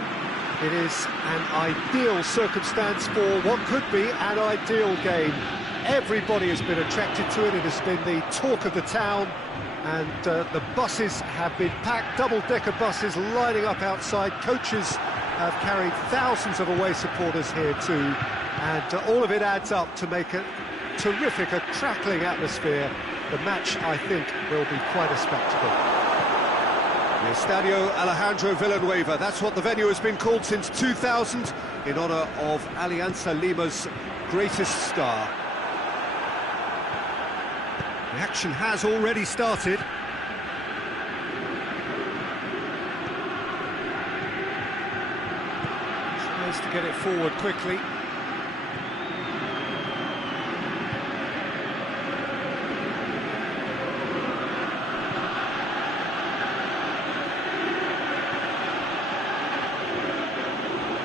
It is an ideal circumstance for what could be an ideal game. Everybody has been attracted to it. It has been the talk of the town, and the buses have been packed, double-decker buses lining up outside. Coaches have carried thousands of away supporters here too, and all of it adds up to make a terrific, a crackling atmosphere. The match, I think, will be quite a spectacle. The Estadio Alejandro Villanueva, that's what the venue has been called since 2000, in honour of Alianza Lima's greatest star. The action has already started. Tries to get it forward quickly.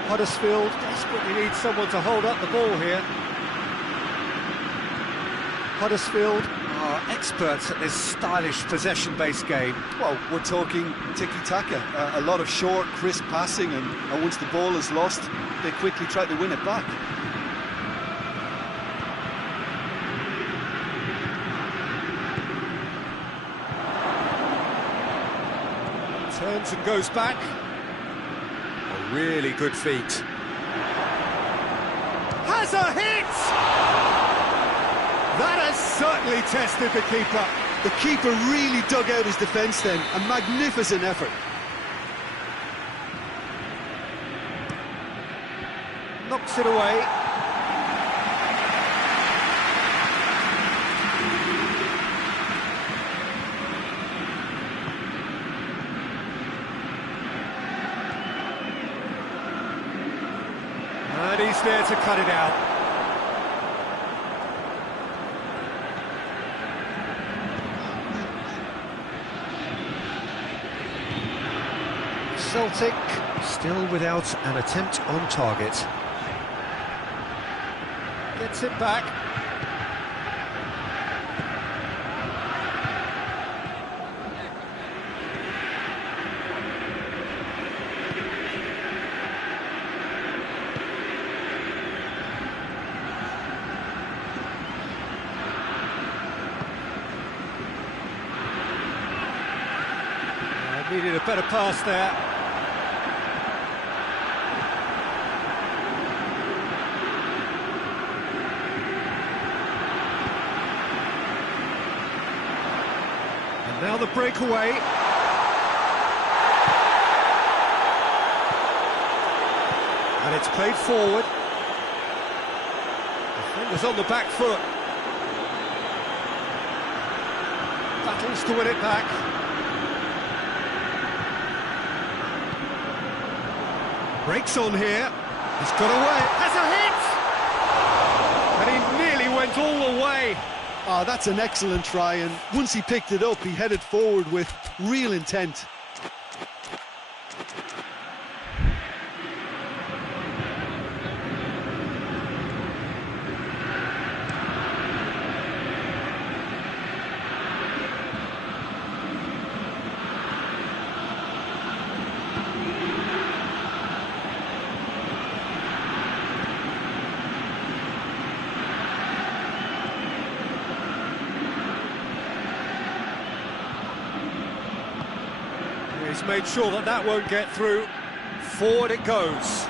Huddersfield desperately needs someone to hold up the ball here. Huddersfield are experts at this stylish possession-based game. Well, we're talking tiki-taka, a lot of short, crisp passing, and once the ball is lost, they quickly try to win it back. Turns and goes back. A really good feat. Has a hit! That has certainly tested the keeper. The keeper really dug out his defence then, a magnificent effort. Knocks it away. And he's there to cut it out. Celtic still without an attempt on target. Gets it back. Needed a better pass there. And now the breakaway. And it's played forward. Defender's on the back foot. Battles to win it back. Breaks on here. He's got away. Has a hit! And he nearly went all the way. Oh, that's an excellent try, and once he picked it up, he headed forward with real intent. He's made sure that that won't get through. Forward it goes.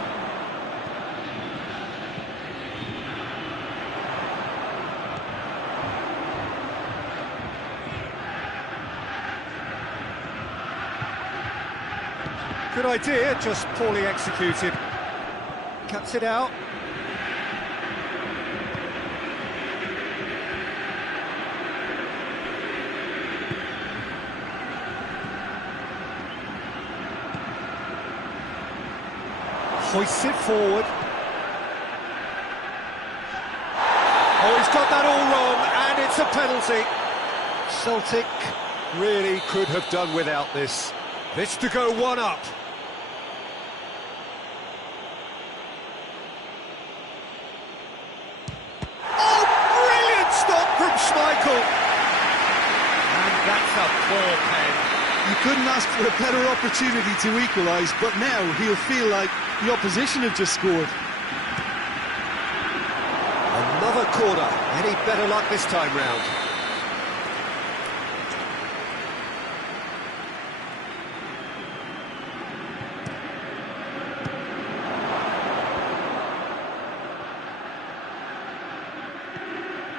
Good idea, just poorly executed. Cuts it out. Hoists it forward. Oh, he's got that all wrong, and it's a penalty. Celtic really could have done without this. This to go one up. Schmeichel. And that's a poor pen. You couldn't ask for a better opportunity to equalise, but now he'll feel like the opposition have just scored. Another corner. Any better luck this time round?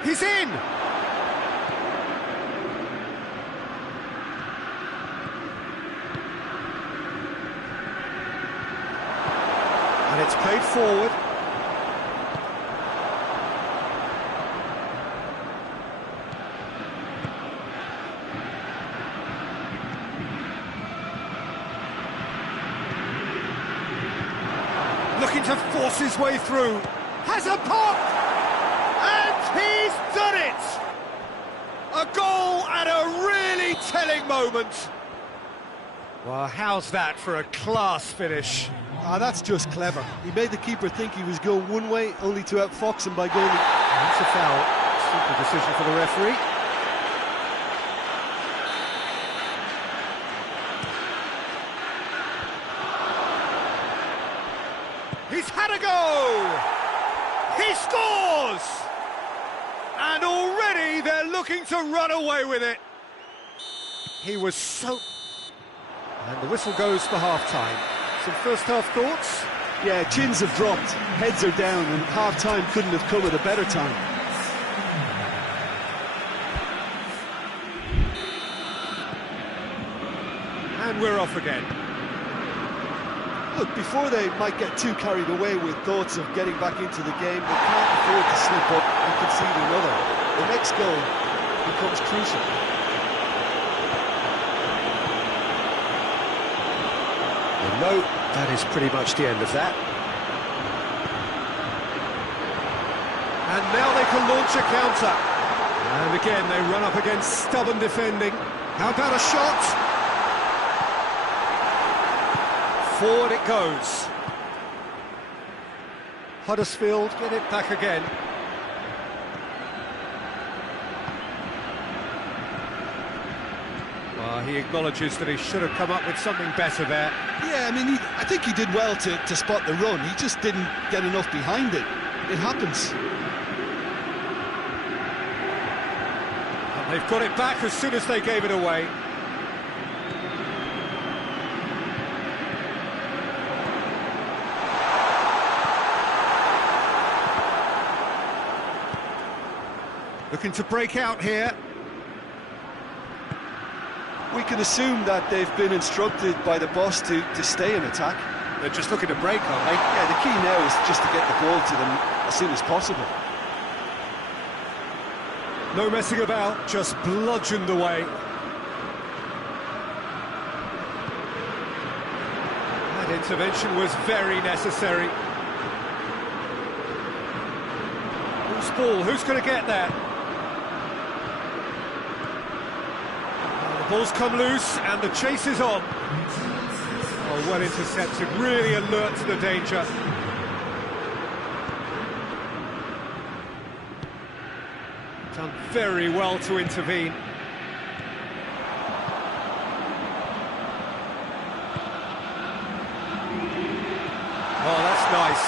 He's in! And it's played forward. Looking to force his way through. Has a pop! And he's done it! A goal at a really telling moment. Well, how's that for a class finish? That's just clever. He made the keeper think he was going one way, only to outfox him by going... That's a foul. Simple decision for the referee. He's had a go! He scores! And already they're looking to run away with it. He was so... And the whistle goes for half-time. Some first-half thoughts? Yeah, chins have dropped, heads are down, and half-time couldn't have come at a better time. And we're off again. Look, before they might get too carried away with thoughts of getting back into the game, they can't afford to slip up and concede another. The next goal becomes crucial. No, that is pretty much the end of that. And now they can launch a counter. And again, they run up against stubborn defending. How about a shot? Forward it goes. Huddersfield get it back again. Well, he acknowledges that he should have come up with something better there. Yeah, I mean, I think he did well to spot the run. He just didn't get enough behind it. It happens. And they've got it back as soon as they gave it away. Looking to break out here. We can assume that they've been instructed by the boss to stay in attack. They're just looking to break, aren't they? Yeah, the key now is just to get the ball to them as soon as possible. No messing about, just bludgeoned away. That intervention was very necessary. Who's ball? Who's going to get that? Ball's come loose and the chase is on. Oh, well intercepted, really alert to the danger. Done very well to intervene. Oh, that's nice.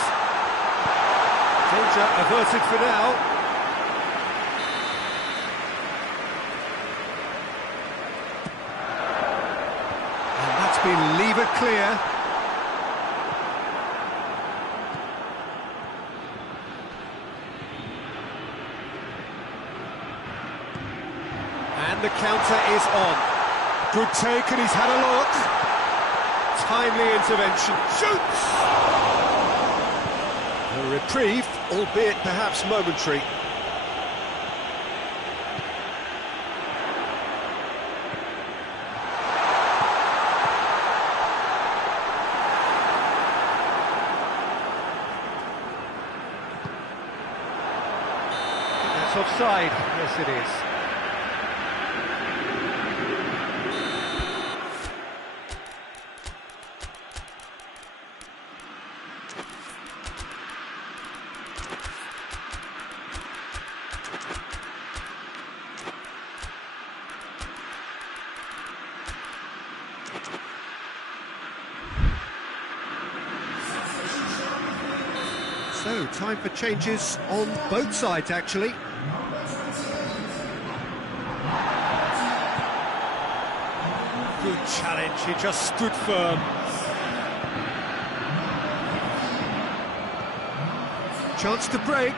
Danger averted for now. Been levered clear. And the counter is on. Good take, and he's had a look. Timely intervention. Shoots! A reprieve, albeit perhaps momentary. Offside, yes it is. time for changes on both sides, actually. Good challenge, he just stood firm. Chance to break.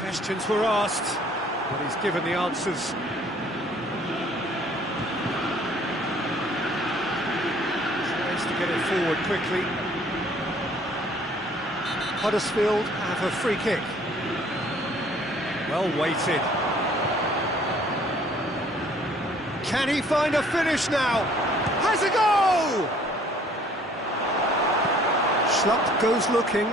Questions were asked, but he's given the answers. Tries to get it forward quickly. Huddersfield have a free kick. Well weighted. Can he find a finish now? Has a goal! Schlupp goes looking.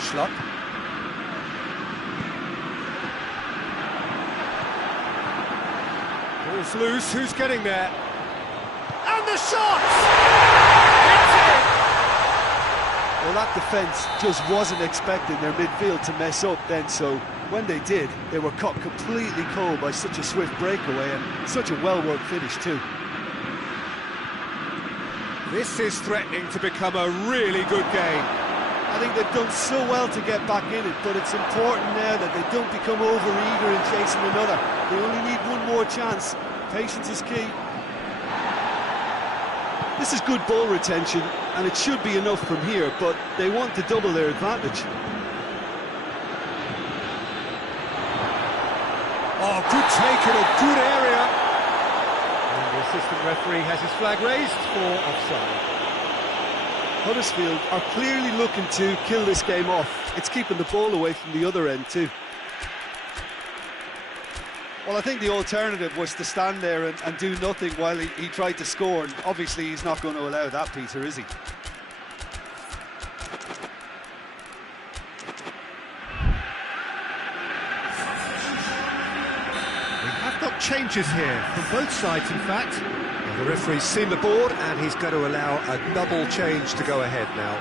Schlupp. Ball's loose, who's getting there? And the shot! Well, that defence just wasn't expecting their midfield to mess up then, so when they did, they were caught completely cold by such a swift breakaway and such a well-worked finish too. This is threatening to become a really good game. I think they've done so well to get back in it, but it's important now that they don't become over-eager in chasing another. They only need one more chance. Patience is key. This is good ball retention, and it should be enough from here, but they want to double their advantage. Oh, good take in a good area. And the assistant referee has his flag raised for offside. Huddersfield are clearly looking to kill this game off. It's keeping the ball away from the other end too. Well, I think the alternative was to stand there and do nothing while he tried to score, and obviously he's not going to allow that, Peter, is he? We have got changes here from both sides, in fact. The referee's seen the board and he's going to allow a double change to go ahead now.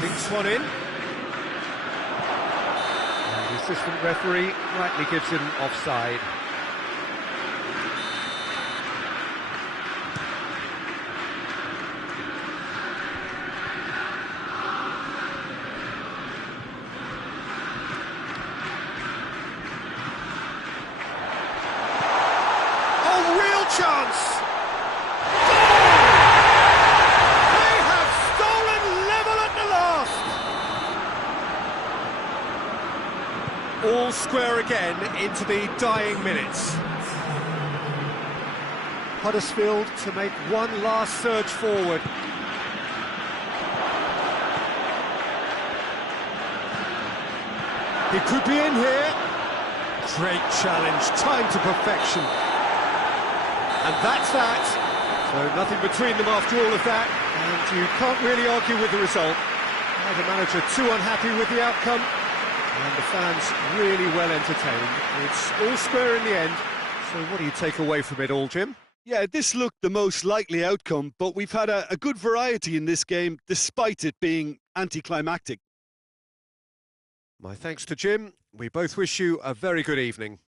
Dinks one in. And the assistant referee rightly gives him offside. Chance! Goal! They have stolen level at the last! All square again into the dying minutes. Huddersfield to make one last surge forward. He could be in here. Great challenge, timed to perfection. And that's that. So nothing between them after all of that, and you can't really argue with the result. The manager too unhappy with the outcome, and the fans really well entertained. It's all square in the end. So what do you take away from it all, Jim? Yeah, this looked the most likely outcome, but we've had a good variety in this game, despite it being anticlimactic. My thanks to Jim. We both wish you a very good evening.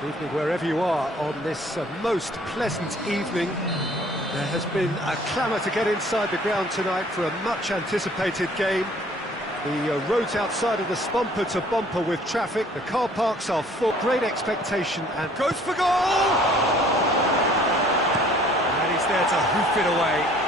Good evening wherever you are on this most pleasant evening. There has been a clamour to get inside the ground tonight for a much anticipated game. The roads outside of the bumper to bumper with traffic. The car parks are full. Great expectation and goes for goal! And he's there to hoof it away.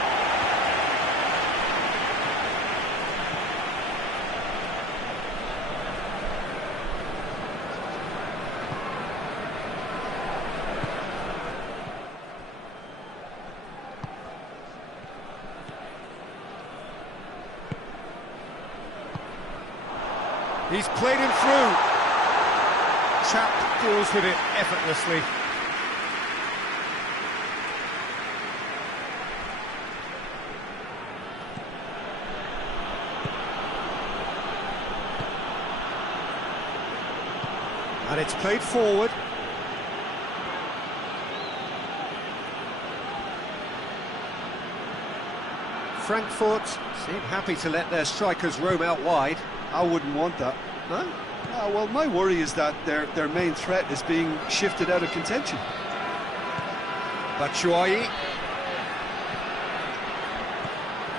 He's played him through. Chap deals with it effortlessly. And it's played forward. Frankfurt seem happy to let their strikers roam out wide. I wouldn't want that. No? No, well, my worry is that their main threat is being shifted out of contention. Batshuayi.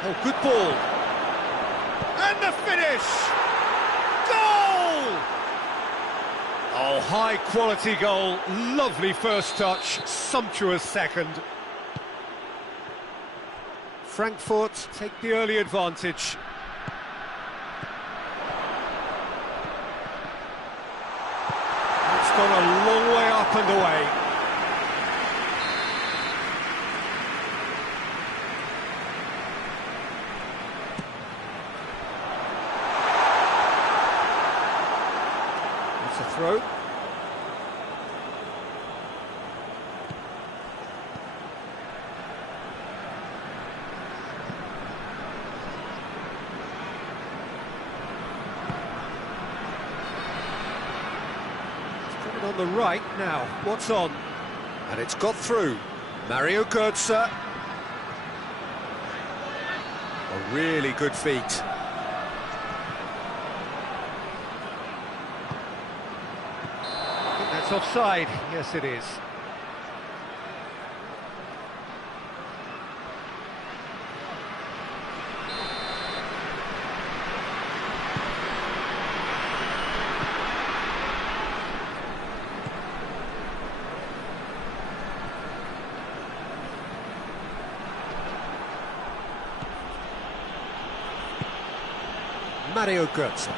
Oh, good ball. And the finish! Goal! Oh, high-quality goal. Lovely first touch, sumptuous second. Frankfurt take the early advantage. It's gone a long way up and away. It's a throw. On the right now, what's on? And it's got through. Mario Götze. A really good feat. I think that's offside. Yes, it is. Mario Götze.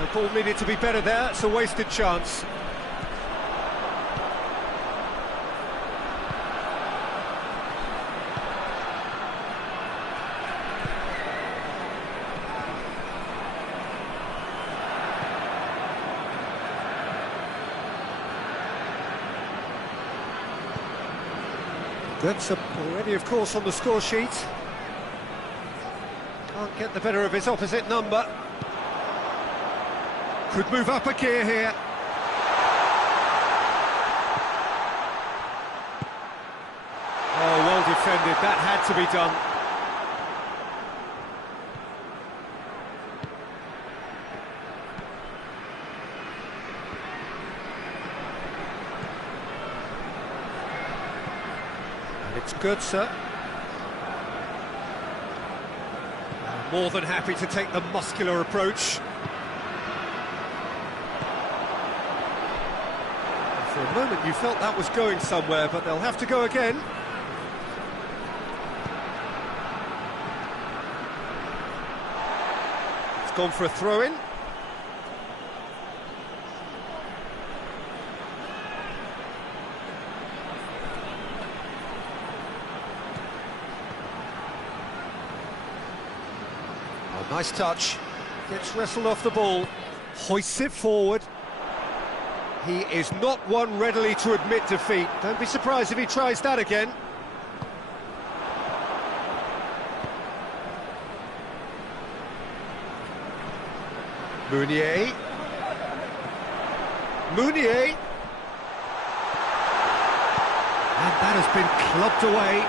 The ball needed to be better there, it's a wasted chance. Götze already, of course, on the score sheet. Can't get the better of his opposite number. Could move up a gear here. Oh, well defended. That had to be done. It's Götze. More than happy to take the muscular approach. For a moment you felt that was going somewhere, but they'll have to go again. It's gone for a throw-in. Nice touch, gets wrestled off the ball, hoists it forward. He is not one readily to admit defeat. Don't be surprised if he tries that again. Meunier. Meunier. And that has been clubbed away.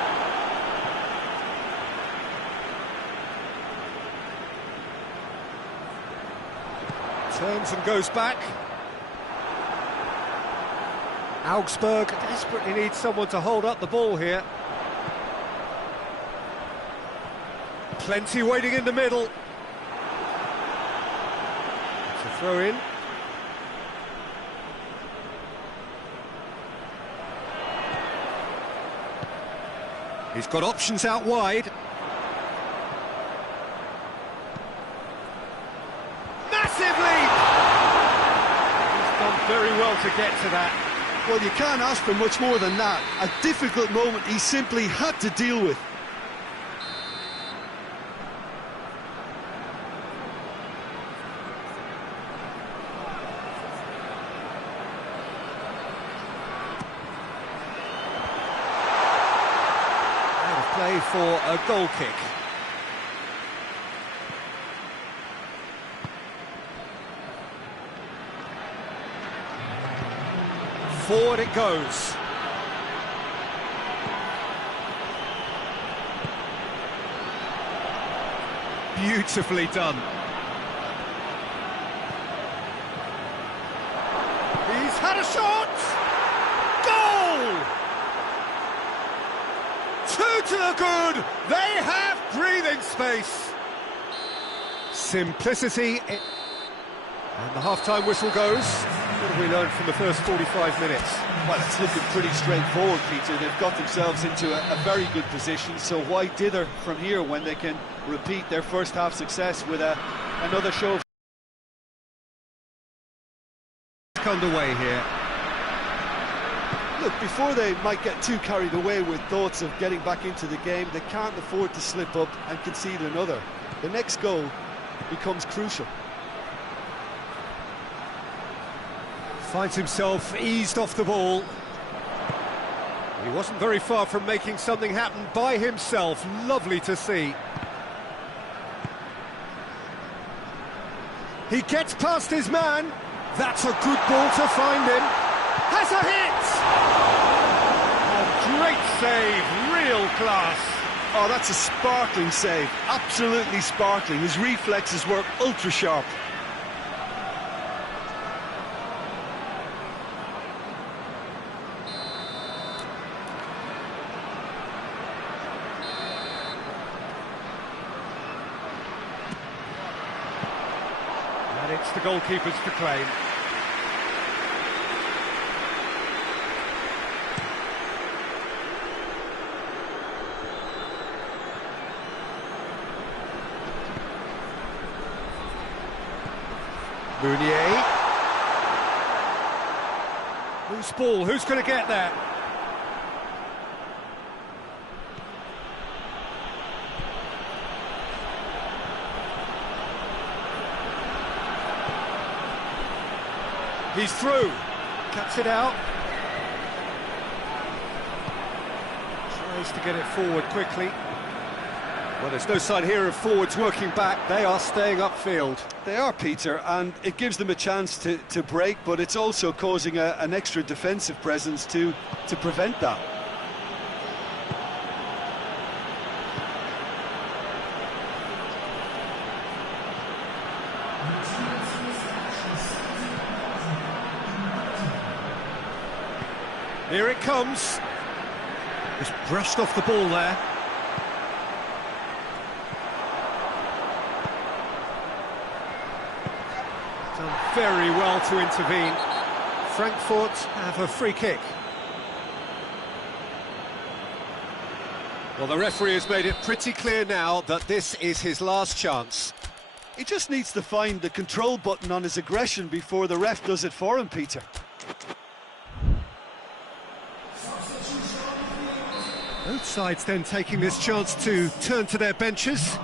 Turns and goes back. Augsburg desperately needs someone to hold up the ball here. Plenty waiting in the middle. It's a throw in. He's got options out wide. Massive lead! He's done very well to get to that. Well, you can't ask for much more than that. A difficult moment he simply had to deal with. Play for a goal kick. Forward it goes. Beautifully done. He's had a shot! Goal! Two to the good! They have breathing space! Simplicity. And the half-time whistle goes. What have we learned from the first 45 minutes? Well, it's looking pretty straightforward, Peter. They've got themselves into a very good position, so why dither from here when they can repeat their first half success with another show of... Underway here. Look, before they might get too carried away with thoughts of getting back into the game, they can't afford to slip up and concede another. The next goal becomes crucial. Finds himself eased off the ball. He wasn't very far from making something happen by himself. Lovely to see. He gets past his man. That's a good ball to find him. Has a hit! A great save, real class. Oh, that's a sparkling save, absolutely sparkling. His reflexes were ultra sharp. And it's the goalkeepers to claim. Meunier. Loose ball, who's going to get there? He's through. Cuts it out. Tries to get it forward quickly. Well, there's no sign here of forwards working back. They are staying upfield. They are, Peter, and it gives them a chance to break, but it's also causing an extra defensive presence to prevent that. Here it comes. Just brushed off the ball there. Done very well to intervene. Frankfurt have a free kick. Well, the referee has made it pretty clear now that this is his last chance. He just needs to find the control button on his aggression before the ref does it for him, Peter. Both sides then taking this chance to turn to their benches.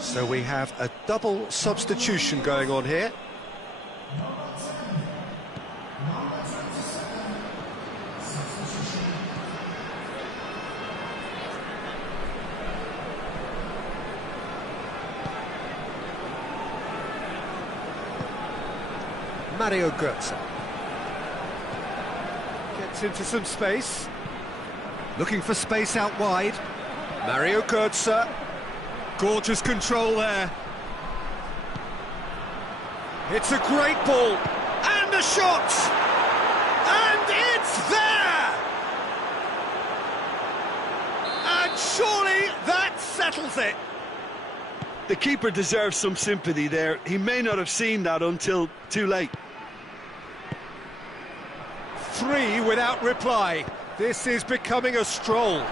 So we have a double substitution going on here. Mario Götze gets into some space. Looking for space out wide. Mario Götze. Gorgeous control there. It's a great ball, and the shot! And it's there! And surely that settles it! The keeper deserves some sympathy there. He may not have seen that until too late. 3 without reply. This is becoming a stroll.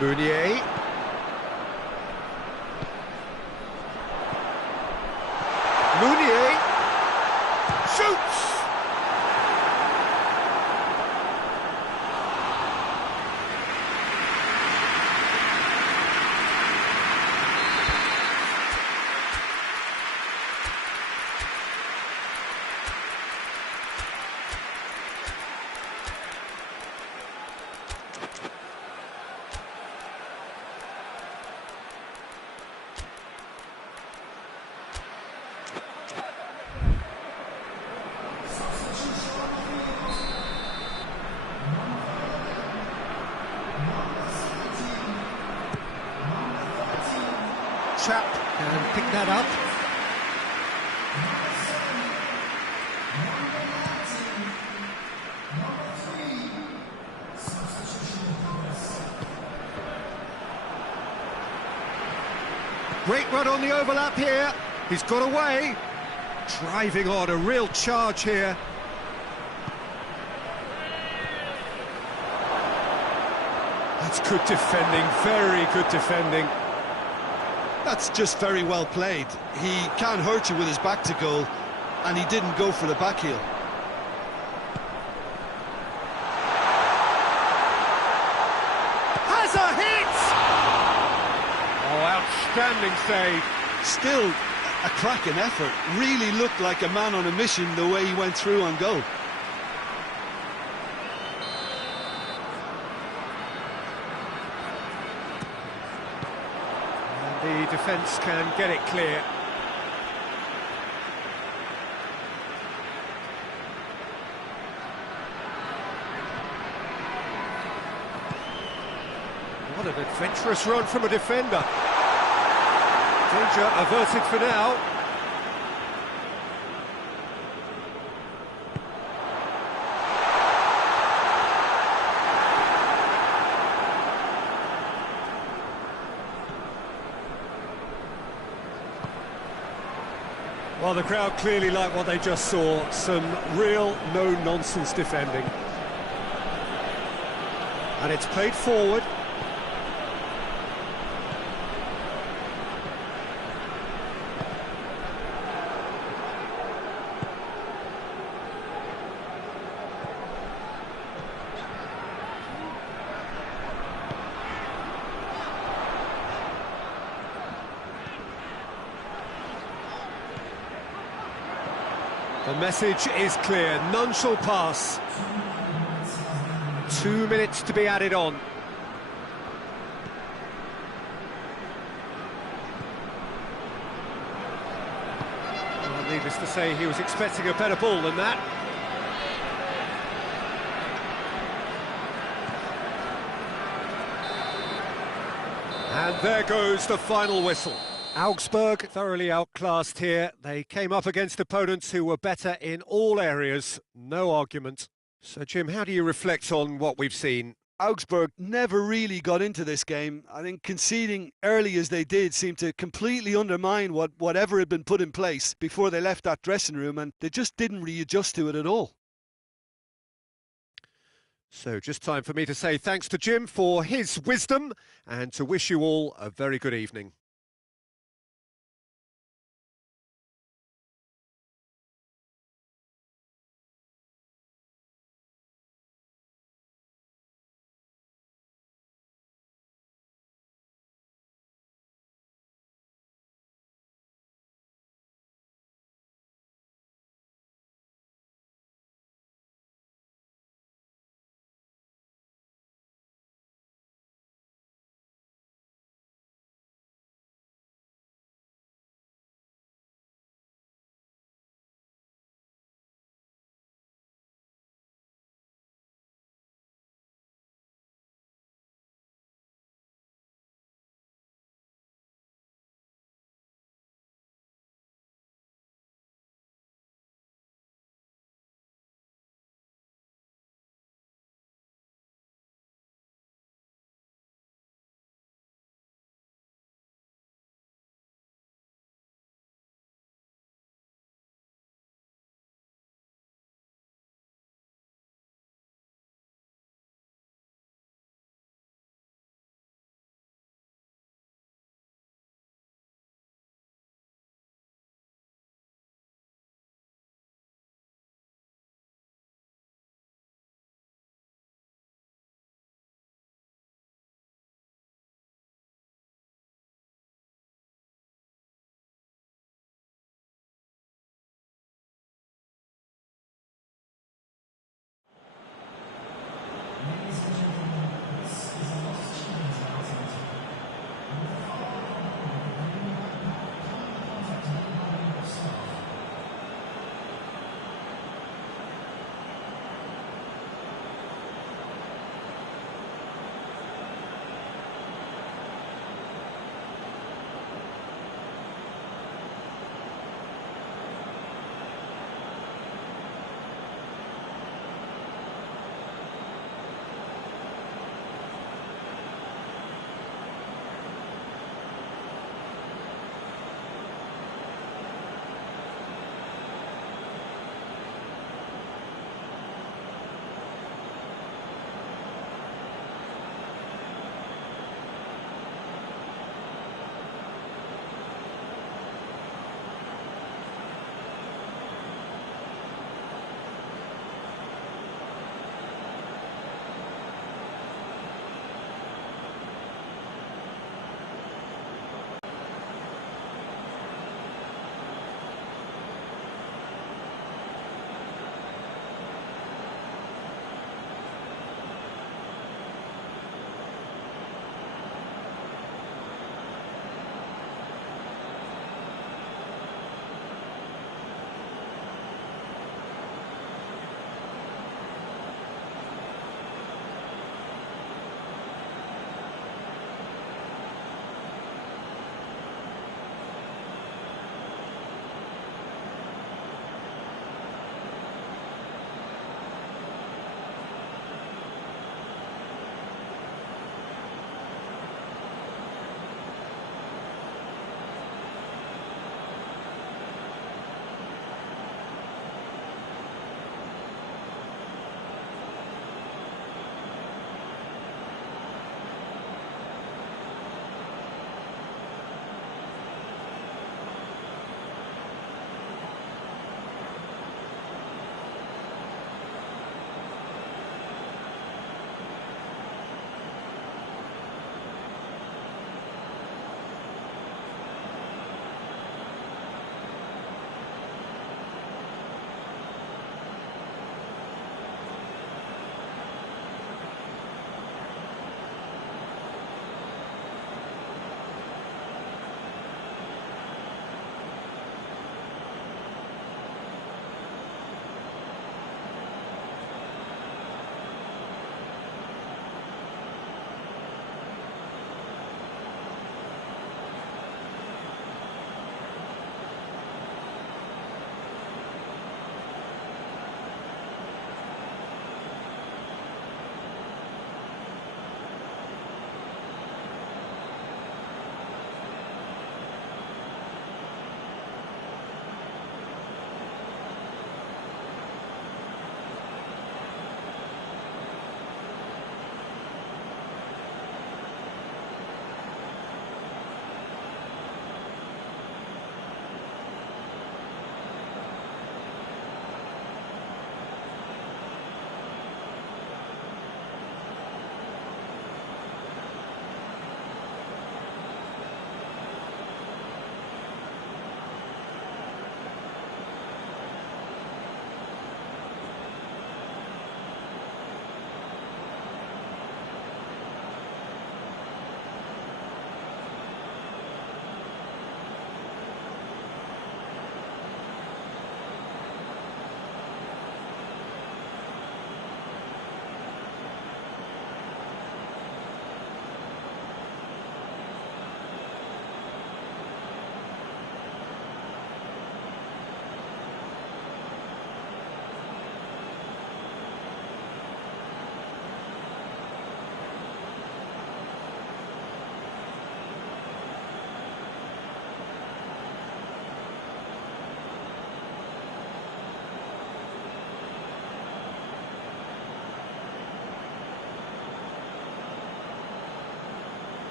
Meunier. Meunier shoots! Chap can pick that up. Great run on the overlap here. He's got away. Driving on, a real charge here. That's good defending, very good defending. That's just very well played. He can't hurt you with his back to goal, and he didn't go for the back heel. Has a hit! Oh, outstanding save. Still a cracking effort. Really looked like a man on a mission the way he went through on goal. The defence can get it clear. What an adventurous run from a defender. Danger averted for now. Well, the crowd clearly like what they just saw. Some real no-nonsense defending. And it's played forward. The message is clear, none shall pass. 2 minutes to be added on. Well, needless to say, he was expecting a better ball than that. And there goes the final whistle. Augsburg thoroughly outclassed here. They came up against opponents who were better in all areas, no argument. So, Jim, how do you reflect on what we've seen? Augsburg never really got into this game. I think conceding early as they did seemed to completely undermine whatever had been put in place before they left that dressing room, and they just didn't readjust to it at all. So just time for me to say thanks to Jim for his wisdom and to wish you all a very good evening.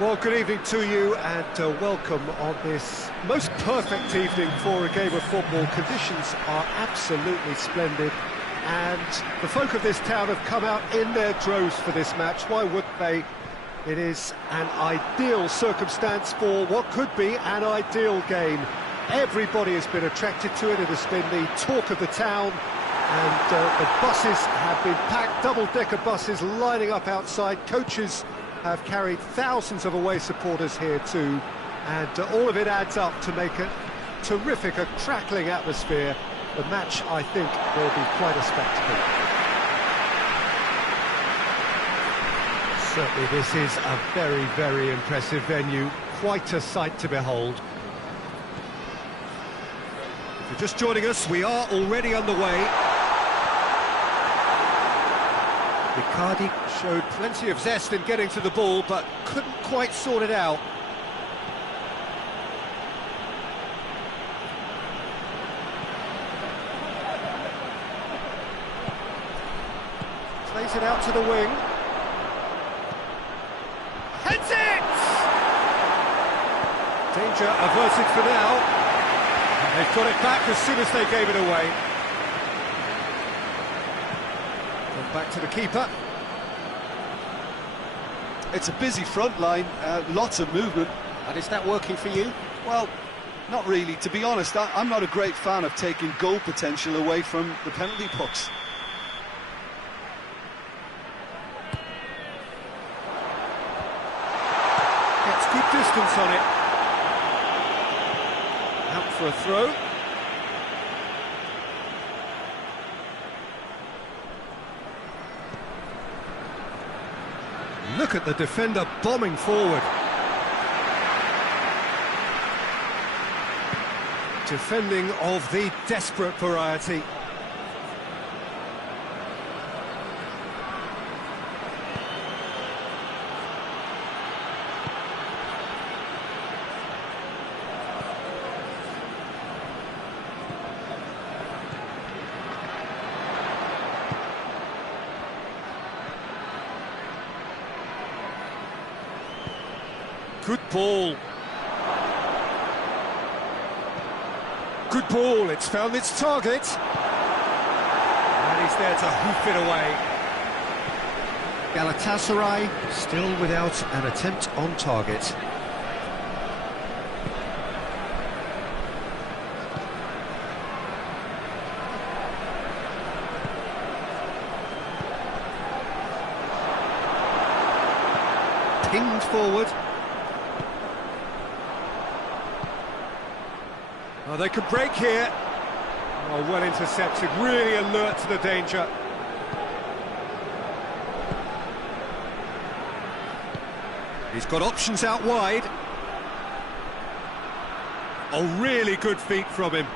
Well, good evening to you and welcome on this most perfect evening for a game of football. Conditions are absolutely splendid and the folk of this town have come out in their droves for this match. Why wouldn't they? It is an ideal circumstance for what could be an ideal game. Everybody has been attracted to it. It has been the talk of the town and the buses have been packed, double-decker buses lining up outside. Coaches have carried thousands of away supporters here too, and all of it adds up to make a terrific, a crackling atmosphere. The match, I think, will be quite a spectacle. Certainly this is a very, very impressive venue, quite a sight to behold. If you're just joining us, we are already underway. Icardi showed plenty of zest in getting to the ball, but couldn't quite sort it out. Plays it out to the wing. Heads it! Danger averted for now. And they've got it back as soon as they gave it away. Back to the keeper. It's a busy front line, lots of movement. And is that working for you? Well, not really. To be honest, I'm not a great fan of taking goal potential away from the penalty box. Gets good distance on it. Out for a throw. Look at the defender bombing forward. Defending of the desperate variety. Good ball. Good ball, it's found its target. And he's there to hoof it away. Galatasaray still without an attempt on target. Pinged forward. Oh, they could break here. Oh, well intercepted, really alert to the danger. He's got options out wide. Oh, really good feet from him.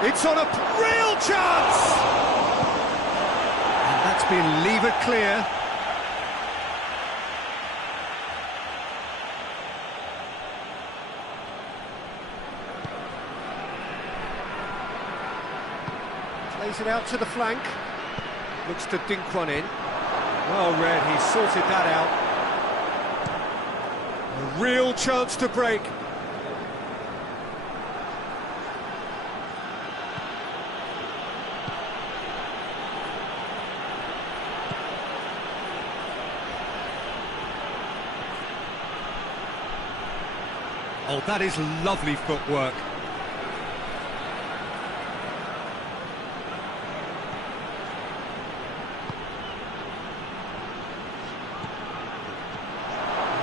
It's on a real chance! And that's been levered clear. Plays it out to the flank. Looks to dink one in. Well read, he sorted that out. A real chance to break. Oh, that is lovely footwork.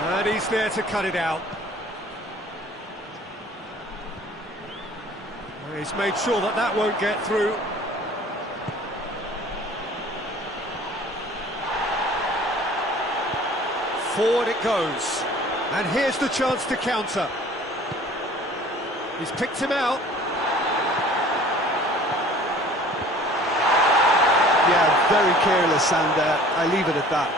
And he's there to cut it out. He's made sure that that won't get through. Forward it goes. And here's the chance to counter. He's picked him out. Yeah, very careless, and I leave it at that.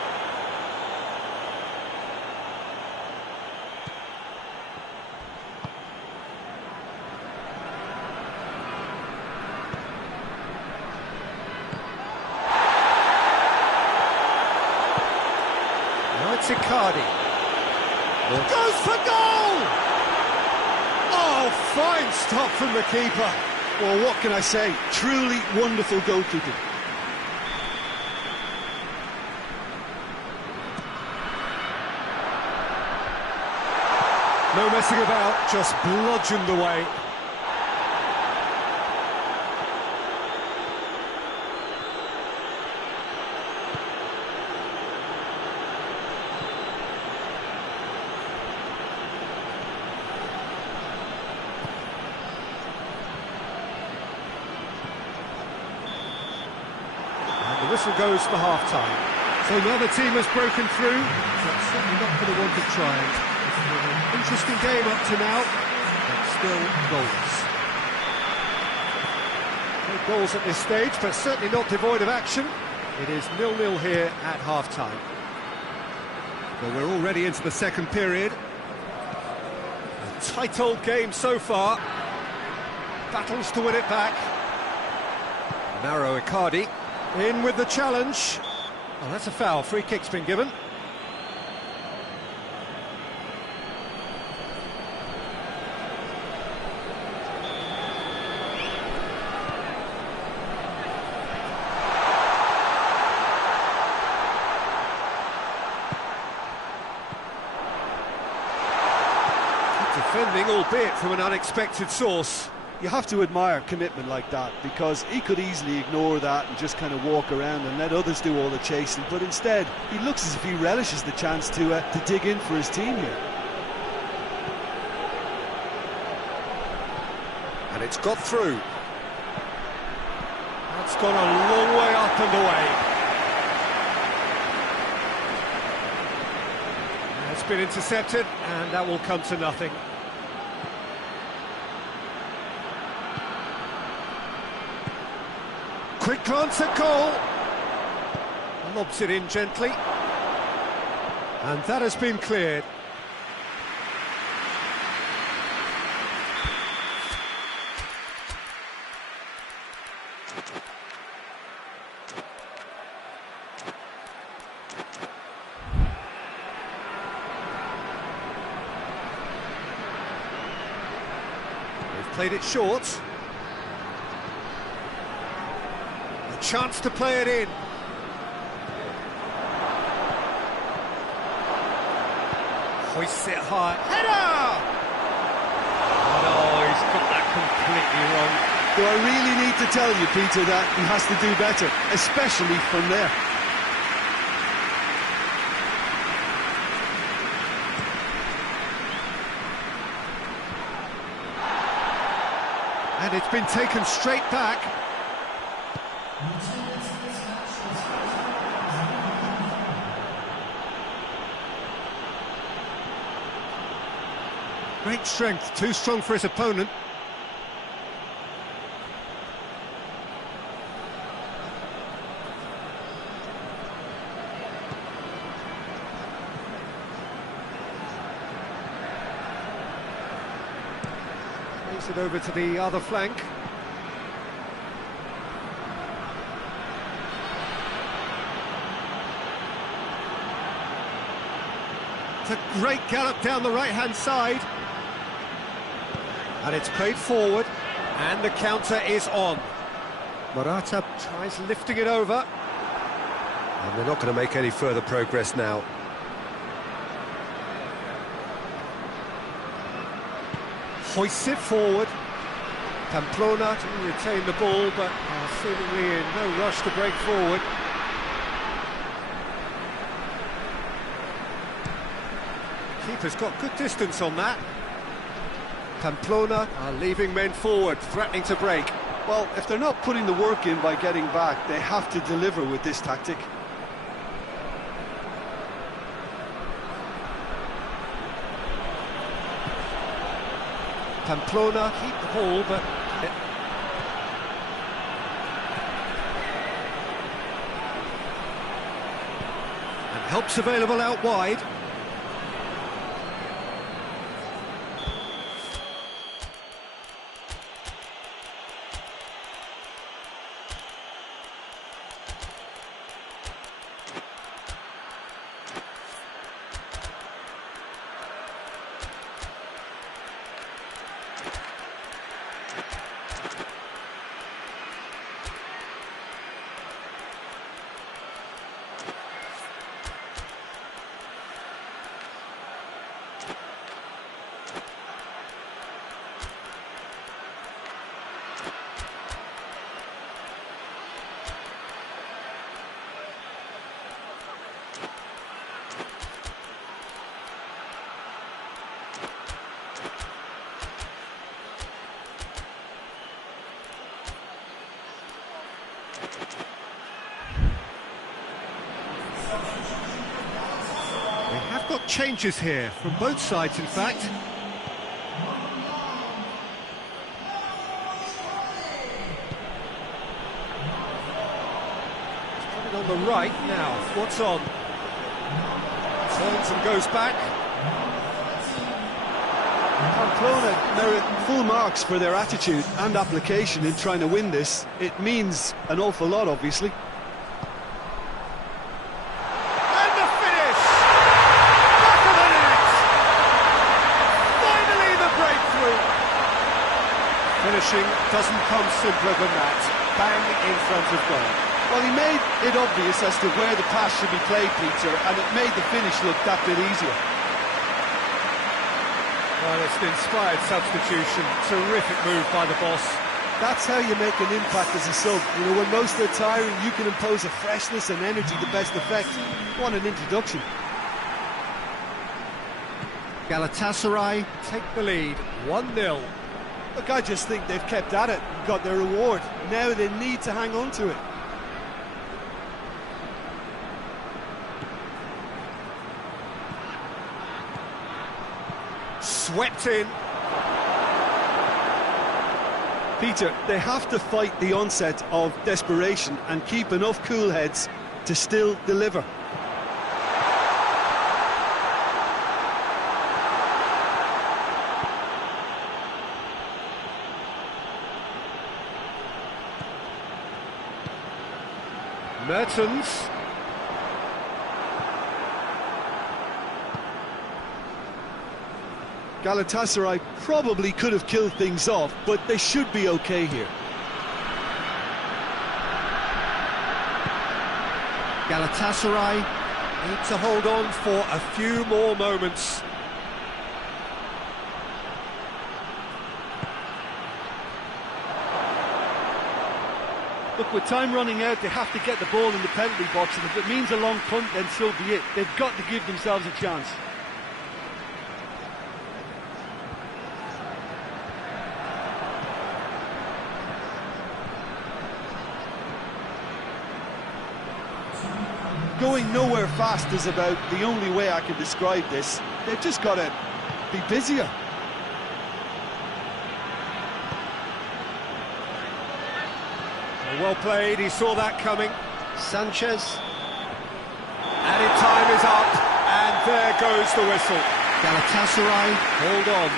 Icardi. Goes for goal! Oh, fine stop from the keeper. Well, what can I say? Truly wonderful goalkeeping. No messing about, just bludgeoned away. And the whistle goes for half-time. So now the team has broken through, but certainly not for the want of trying. Interesting game up to now, but still goals. No goals at this stage, but certainly not devoid of action. It is 0-0 here at half-time. Well, we're already into the second period. A tight old game so far. Battles to win it back. Mauro Icardi in with the challenge. Oh, that's a foul. Free kick's been given. Defending, albeit from an unexpected source. You have to admire commitment like that, because he could easily ignore that and just kind of walk around and let others do all the chasing, but instead he looks as if he relishes the chance to dig in for his team here. And it's got through. That's gone a long way up and away. It's been intercepted, and that will come to nothing. Quick glance at goal. Lobs it in gently. And that has been cleared. They've played it short. Chance to play it in. Hoists it high. Header! No, he's got that completely wrong. Do I really need to tell you, Peter, that he has to do better, especially from there? And it's been taken straight back. Great strength, too strong for his opponent. Plays it over to the other flank. It's a great gallop down the right-hand side. And it's played forward, and the counter is on. Morata tries lifting it over. And they're not going to make any further progress now. Hoists it forward. Pamplona to retain the ball, but seemingly in no rush to break forward. Keeper's got good distance on that. Pamplona are leaving men forward, threatening to break. Well, if they're not putting the work in by getting back, they have to deliver with this tactic. Pamplona keep the ball, but... And help's available out wide. We have got changes here from both sides, in fact. He's coming on the right now. What's on? Turns and goes back. Pamplona merit full marks for their attitude and application in trying to win this. It means an awful lot, obviously. And the finish! Back of the net! Finally the breakthrough! Finishing doesn't come simpler than that. Bang in front of goal. Well, he made it obvious as to where the pass should be played, Peter, and it made the finish look that bit easier. Well, it's an inspired substitution. Terrific move by the boss. That's how you make an impact as a sub. You know, when most are tiring, you can impose a freshness and energy to best effect. What an introduction. Galatasaray take the lead, 1-0. Look, I just think they've kept at it and got their reward. Now they need to hang on to it. Swept in. Peter, they have to fight the onset of desperation and keep enough cool heads to still deliver. Mertens. Galatasaray probably could have killed things off, but they should be okay here. Galatasaray need to hold on for a few more moments. Look, with time running out, they have to get the ball in the penalty box, and if it means a long punt, then so be it. They've got to give themselves a chance. Going nowhere fast is about the only way I can describe this. They've just got to be busier. Well played, he saw that coming. Sanchez. Added time is up, and there goes the whistle. Galatasaray, hold on.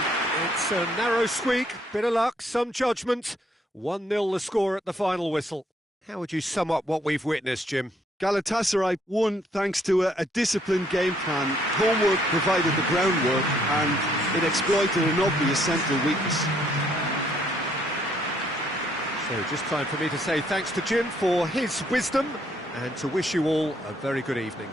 It's a narrow squeak, bit of luck, some judgment. 1-0 the score at the final whistle. How would you sum up what we've witnessed, Jim? Galatasaray won thanks to a disciplined game plan. Homework provided the groundwork, and it exploited an obvious central weakness. So just time for me to say thanks to Jim for his wisdom and to wish you all a very good evening.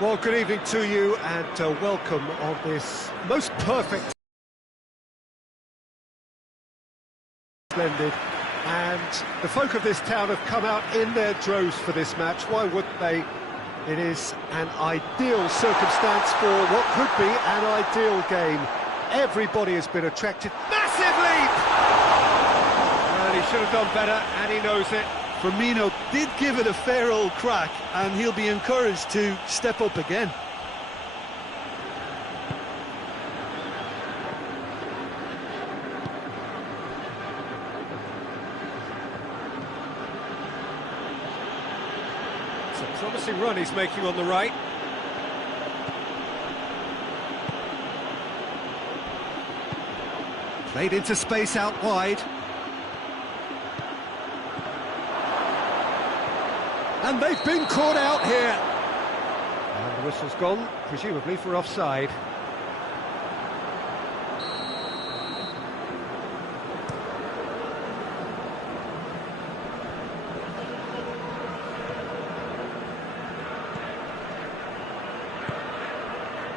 Well, good evening to you and welcome on this most perfect, splendid. And the folk of this town have come out in their droves for this match. Why wouldn't they? It is an ideal circumstance for what could be an ideal game. Everybody has been attracted. Massive leap! Well, he should have done better, and he knows it. Firmino did give it a fair old crack, and he'll be encouraged to step up again. It's a promising run he's making on the right. Played into space out wide. And they've been caught out here. And the whistle's gone, presumably for offside.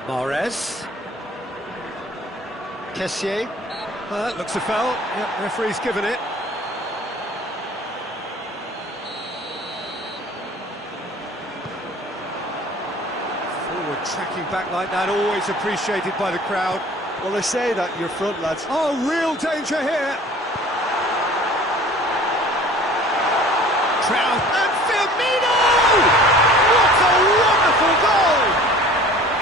Mahrez. Kessié. Looks a foul. Yep, referee's given it. Forward tracking back like that, always appreciated by the crowd. Well, they say that your front lads. Oh, real danger here. Trout and Firmino! What a wonderful goal!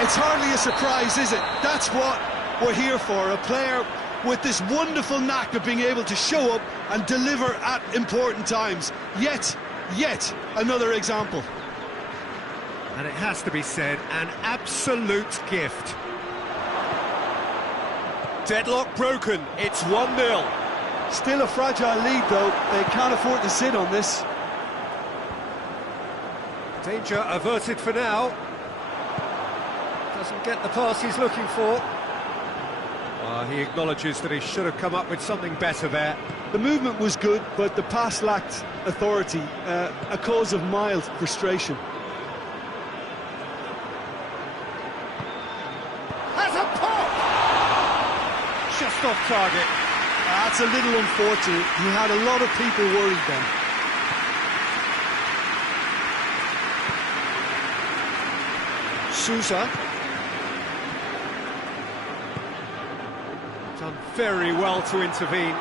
It's hardly a surprise, is it? That's what we're here for, a player with this wonderful knack of being able to show up and deliver at important times. Yet another example. And it has to be said, an absolute gift. Deadlock broken, it's 1-0. Still a fragile lead, though. They can't afford to sit on this. Danger averted for now. Doesn't get the pass he's looking for. He acknowledges that he should have come up with something better there. The movement was good, but the pass lacked authority, a cause of mild frustration. Has a pop! Just off target. That's a little unfortunate. He had a lot of people worried then. Sousa. Done very well to intervene.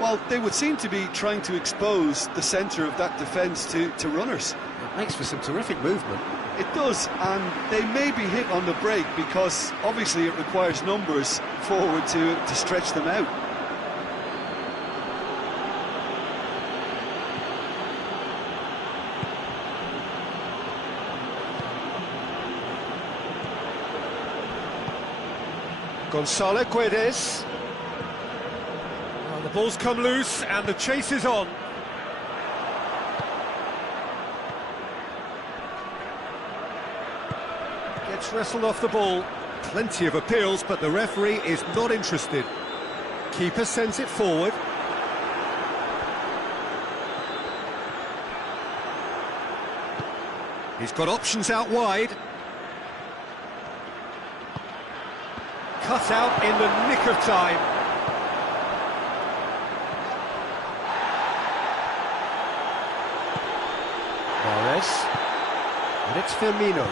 Well, they would seem to be trying to expose the centre of that defence to runners. It makes for some terrific movement. It does, and they may be hit on the break because obviously it requires numbers forward to stretch them out. Gonzalo Guedes. Well, the ball's come loose and the chase is on. Gets wrestled off the ball. Plenty of appeals, but the referee is not interested. Keeper sends it forward. He's got options out wide. Cut out in the nick of time. Mahrez. And it's Firmino.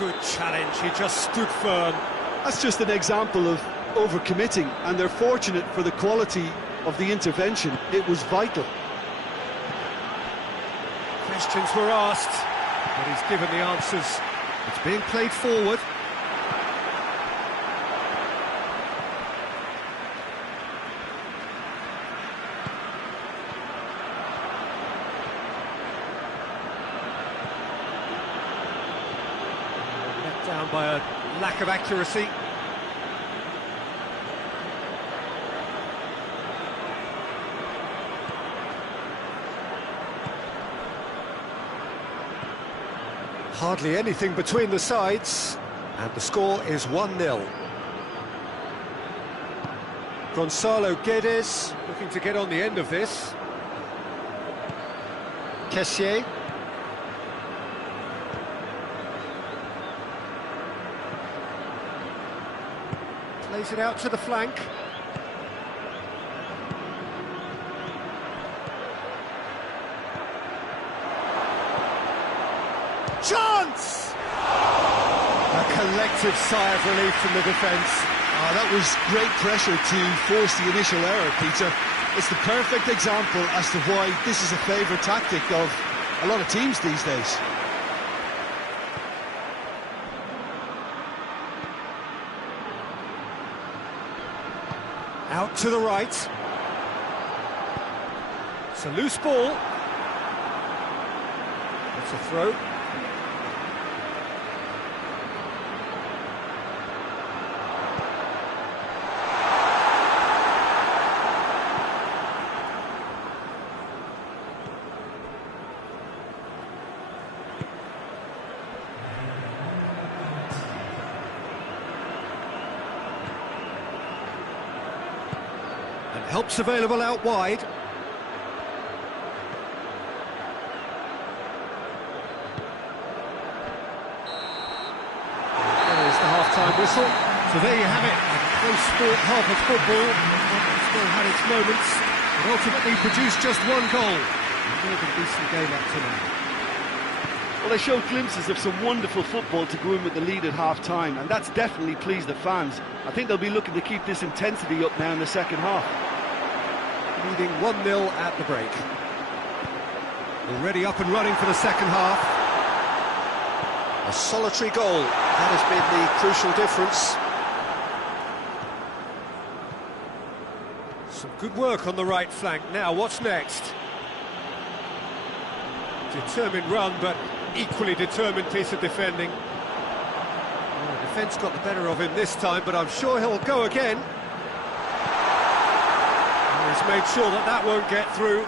Good challenge, he just stood firm. That's just an example of overcommitting, and they're fortunate for the quality of the intervention. It was vital. Questions were asked, but he's given the answers. It's being played forward. Let down by a lack of accuracy. Hardly anything between the sides, and the score is 1-0. Gonzalo Guedes looking to get on the end of this. Kessié. Plays it out to the flank. Chance! A collective sigh of relief from the defence. That was great pressure to force the initial error, Peter. It's the perfect example as to why this is a favourite tactic of a lot of teams these days. Out to the right. It's a loose ball. It's a throw. And help's available out wide. There's the half-time whistle. So there you have it, a close sport half of football. It still had its moments, but ultimately produced just one goal. A more than decent game up to now. Well, they showed glimpses of some wonderful football to go in with the lead at half-time, and that's definitely pleased the fans. I think they'll be looking to keep this intensity up now in the second half. Leading 1-0 at the break. Already up and running for the second half. A solitary goal, that has been the crucial difference. Some good work on the right flank. Now, what's next? Determined run, but equally determined piece of defending. Well, the defence got the better of him this time, but I'm sure he'll go again. And he's made sure that that won't get through.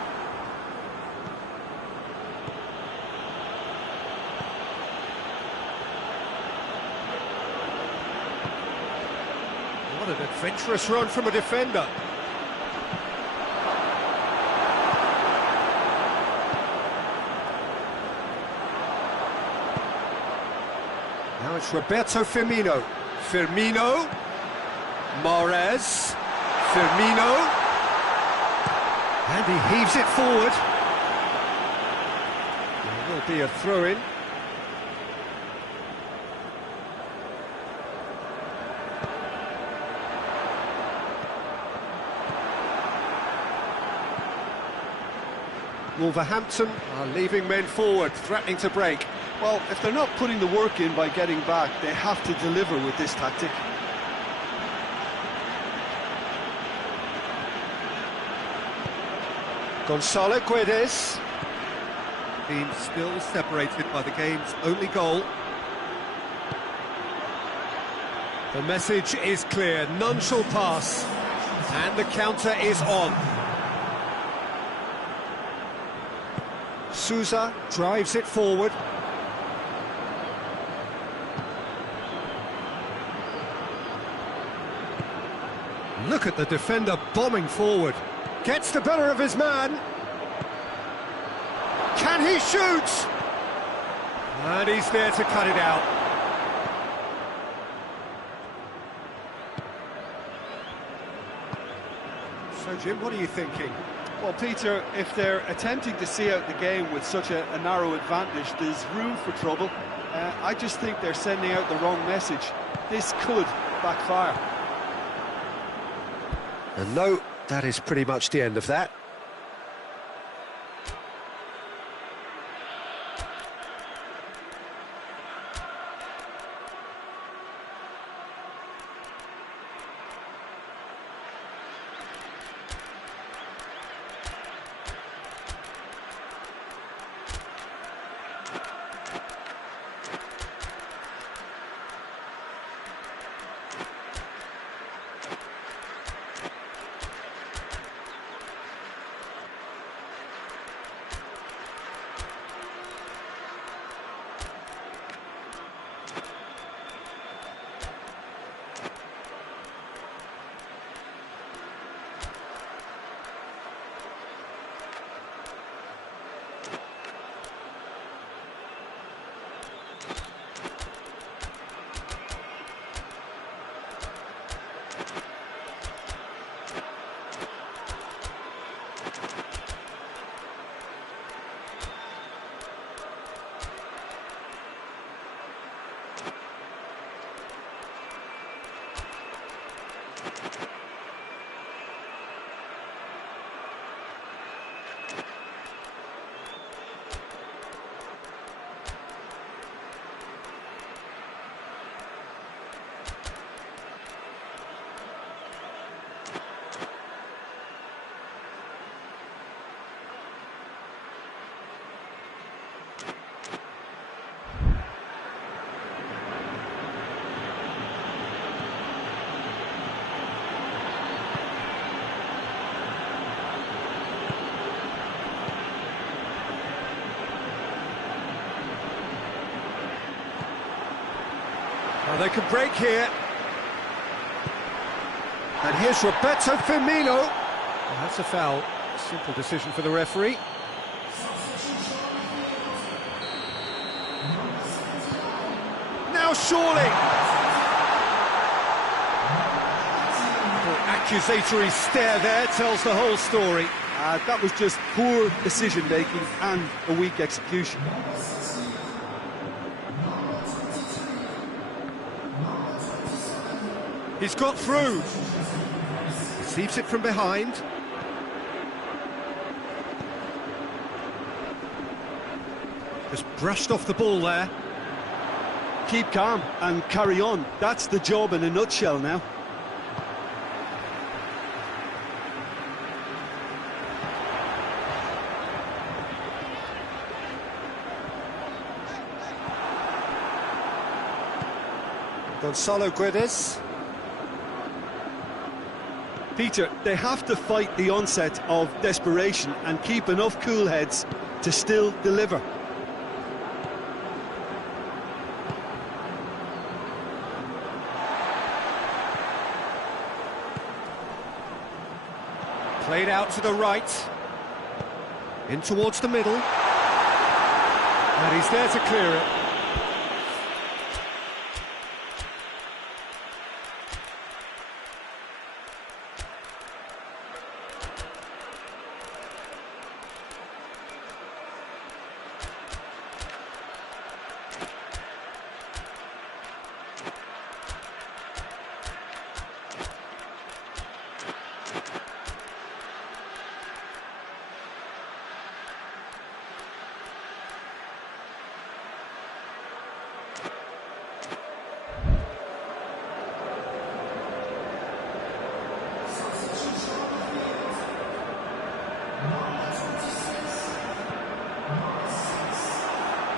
What an adventurous run from a defender. Now it's Roberto Firmino. Firmino. Mahrez. Firmino. And he heaves it forward. There will be a throw-in. Wolverhampton are leaving men forward, threatening to break. Well, if they're not putting the work in by getting back, they have to deliver with this tactic. Gonzalo Guedes. Team still separated by the game's only goal. The message is clear, none shall pass, and the counter is on. Sousa drives it forward. Look at the defender bombing forward. Gets the better of his man. Can he shoot? And he's there to cut it out. So, Jim, what are you thinking? Well, Peter, if they're attempting to see out the game with such a narrow advantage, there's room for trouble. I just think they're sending out the wrong message. This could backfire. And no, that is pretty much the end of that. They can break here. And here's Roberto Firmino. Well, that's a foul. Simple decision for the referee. Now surely. The accusatory stare there tells the whole story. That was just poor decision-making and a weak execution. He's got through. Receives it from behind. Just brushed off the ball there. Keep calm and carry on. That's the job in a nutshell now. Gonzalo Guedes. Peter, they have to fight the onset of desperation and keep enough cool heads to still deliver. Played out to the right. In towards the middle. And he's there to clear it.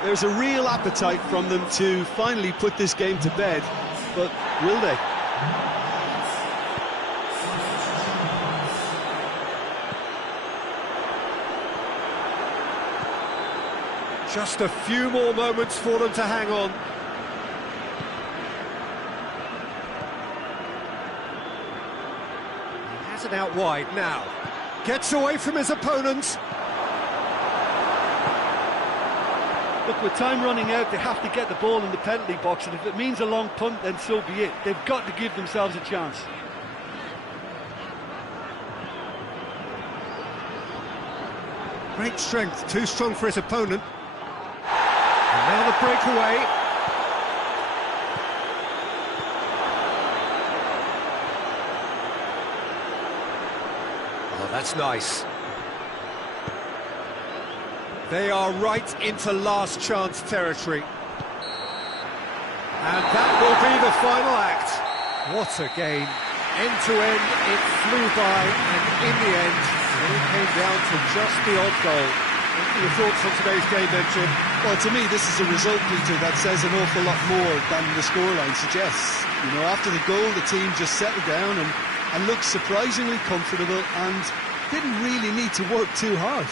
There's a real appetite from them to finally put this game to bed, but will they? Just a few more moments for them to hang on. He has it out wide now. Gets away from his opponents. Look, with time running out, they have to get the ball in the penalty box, and if it means a long punt, then so be it. They've got to give themselves a chance. Great strength, too strong for his opponent. And now the breakaway. Oh, that's nice. They are right into last chance territory. And that will be the final act. What a game. End to end, it flew by, and in the end, it all came down to just the odd goal. What are your thoughts on today's game then, Jim? Well, to me, this is a result, Peter, that says an awful lot more than the scoreline suggests. You know, after the goal, the team just settled down and looked surprisingly comfortable and didn't really need to work too hard.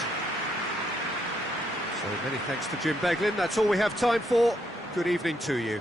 So many thanks to Jim Beglin. That's all we have time for. Good evening to you.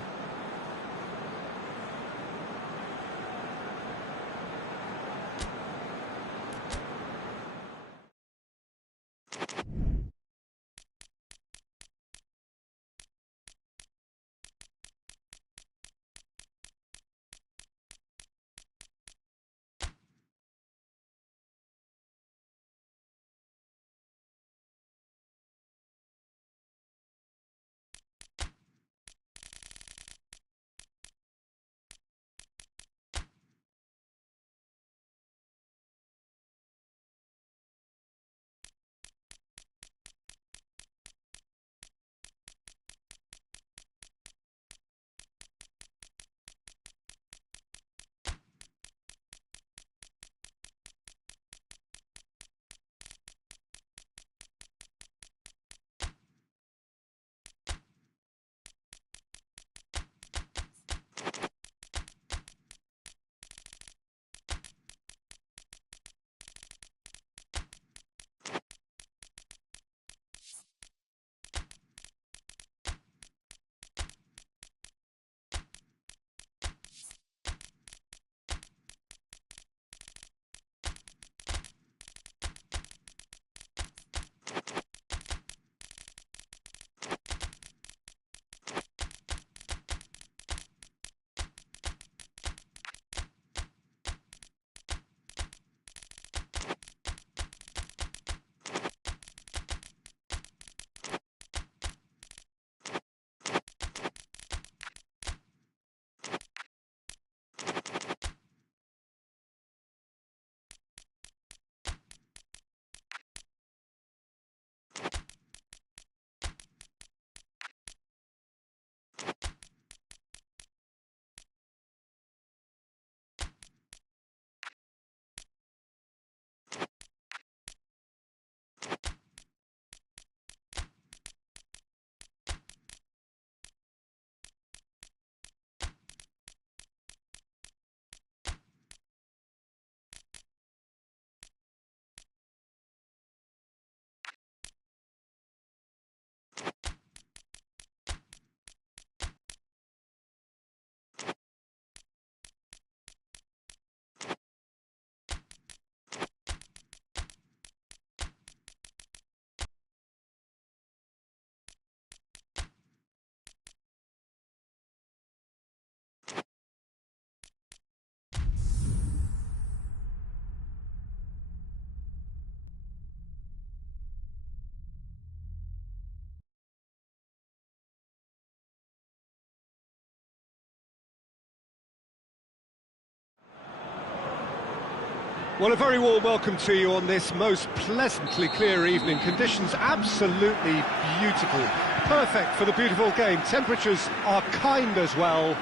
Well, a very warm welcome to you on this most pleasantly clear evening. Conditions absolutely beautiful. Perfect for the beautiful game. Temperatures are kind as well.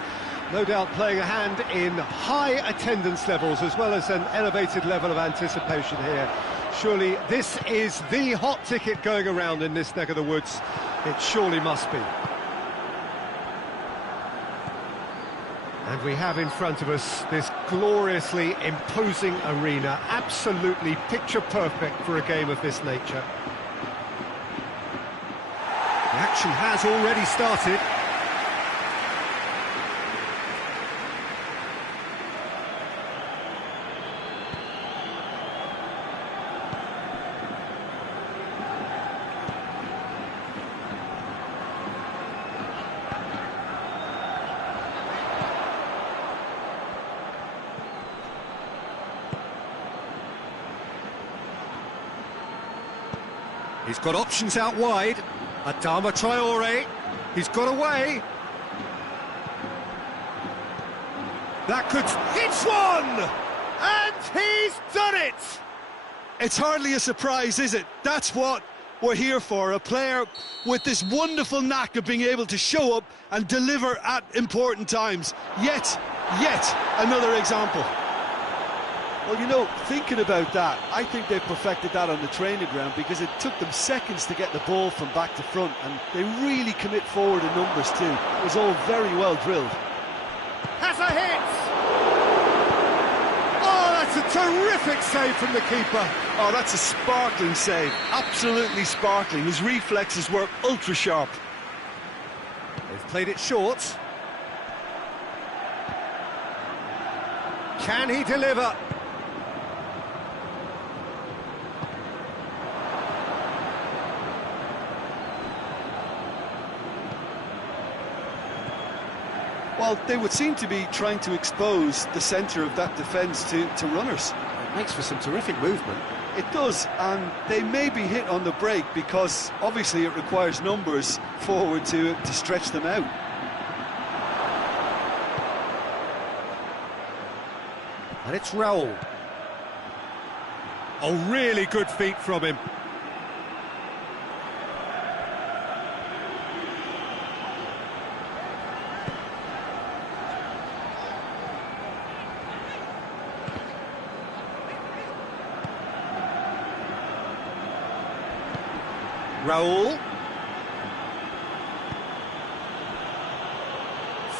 No doubt playing a hand in high attendance levels as well as an elevated level of anticipation here. Surely this is the hot ticket going around in this neck of the woods. It surely must be. And we have in front of us this gloriously imposing arena, absolutely picture perfect for a game of this nature. The action has already started. He's got options out wide. Adama Traore. He's got away. That could... It's one! And he's done it! It's hardly a surprise, is it? That's what we're here for. A player with this wonderful knack of being able to show up and deliver at important times. Yet another example. Well, you know, thinking about that, I think they've perfected that on the training ground because it took them seconds to get the ball from back to front, and they really commit forward in numbers too. It was all very well drilled. Has a hit! Oh, that's a terrific save from the keeper. Oh, that's a sparkling save, absolutely sparkling. His reflexes were ultra sharp. They've played it short. Can he deliver? Well, they would seem to be trying to expose the centre of that defence to runners. It makes for some terrific movement. It does, and they may be hit on the break because obviously it requires numbers forward to stretch them out. And it's Raul. Oh, really good feet from him. Raul.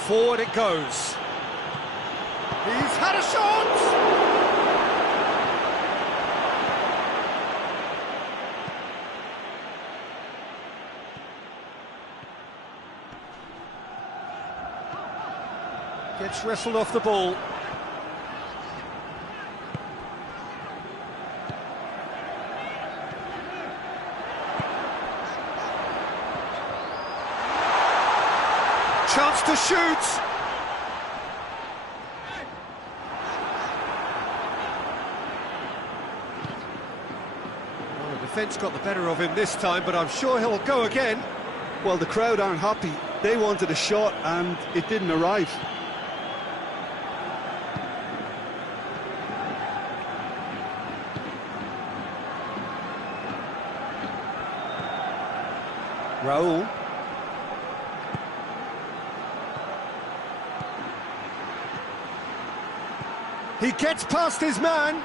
Forward it goes. He's had a shot! Gets wrestled off the ball. Chance to shoot! Well, the defence got the better of him this time, but I'm sure he'll go again. Well, the crowd aren't happy. They wanted a shot and it didn't arrive. Raul. He gets past his man.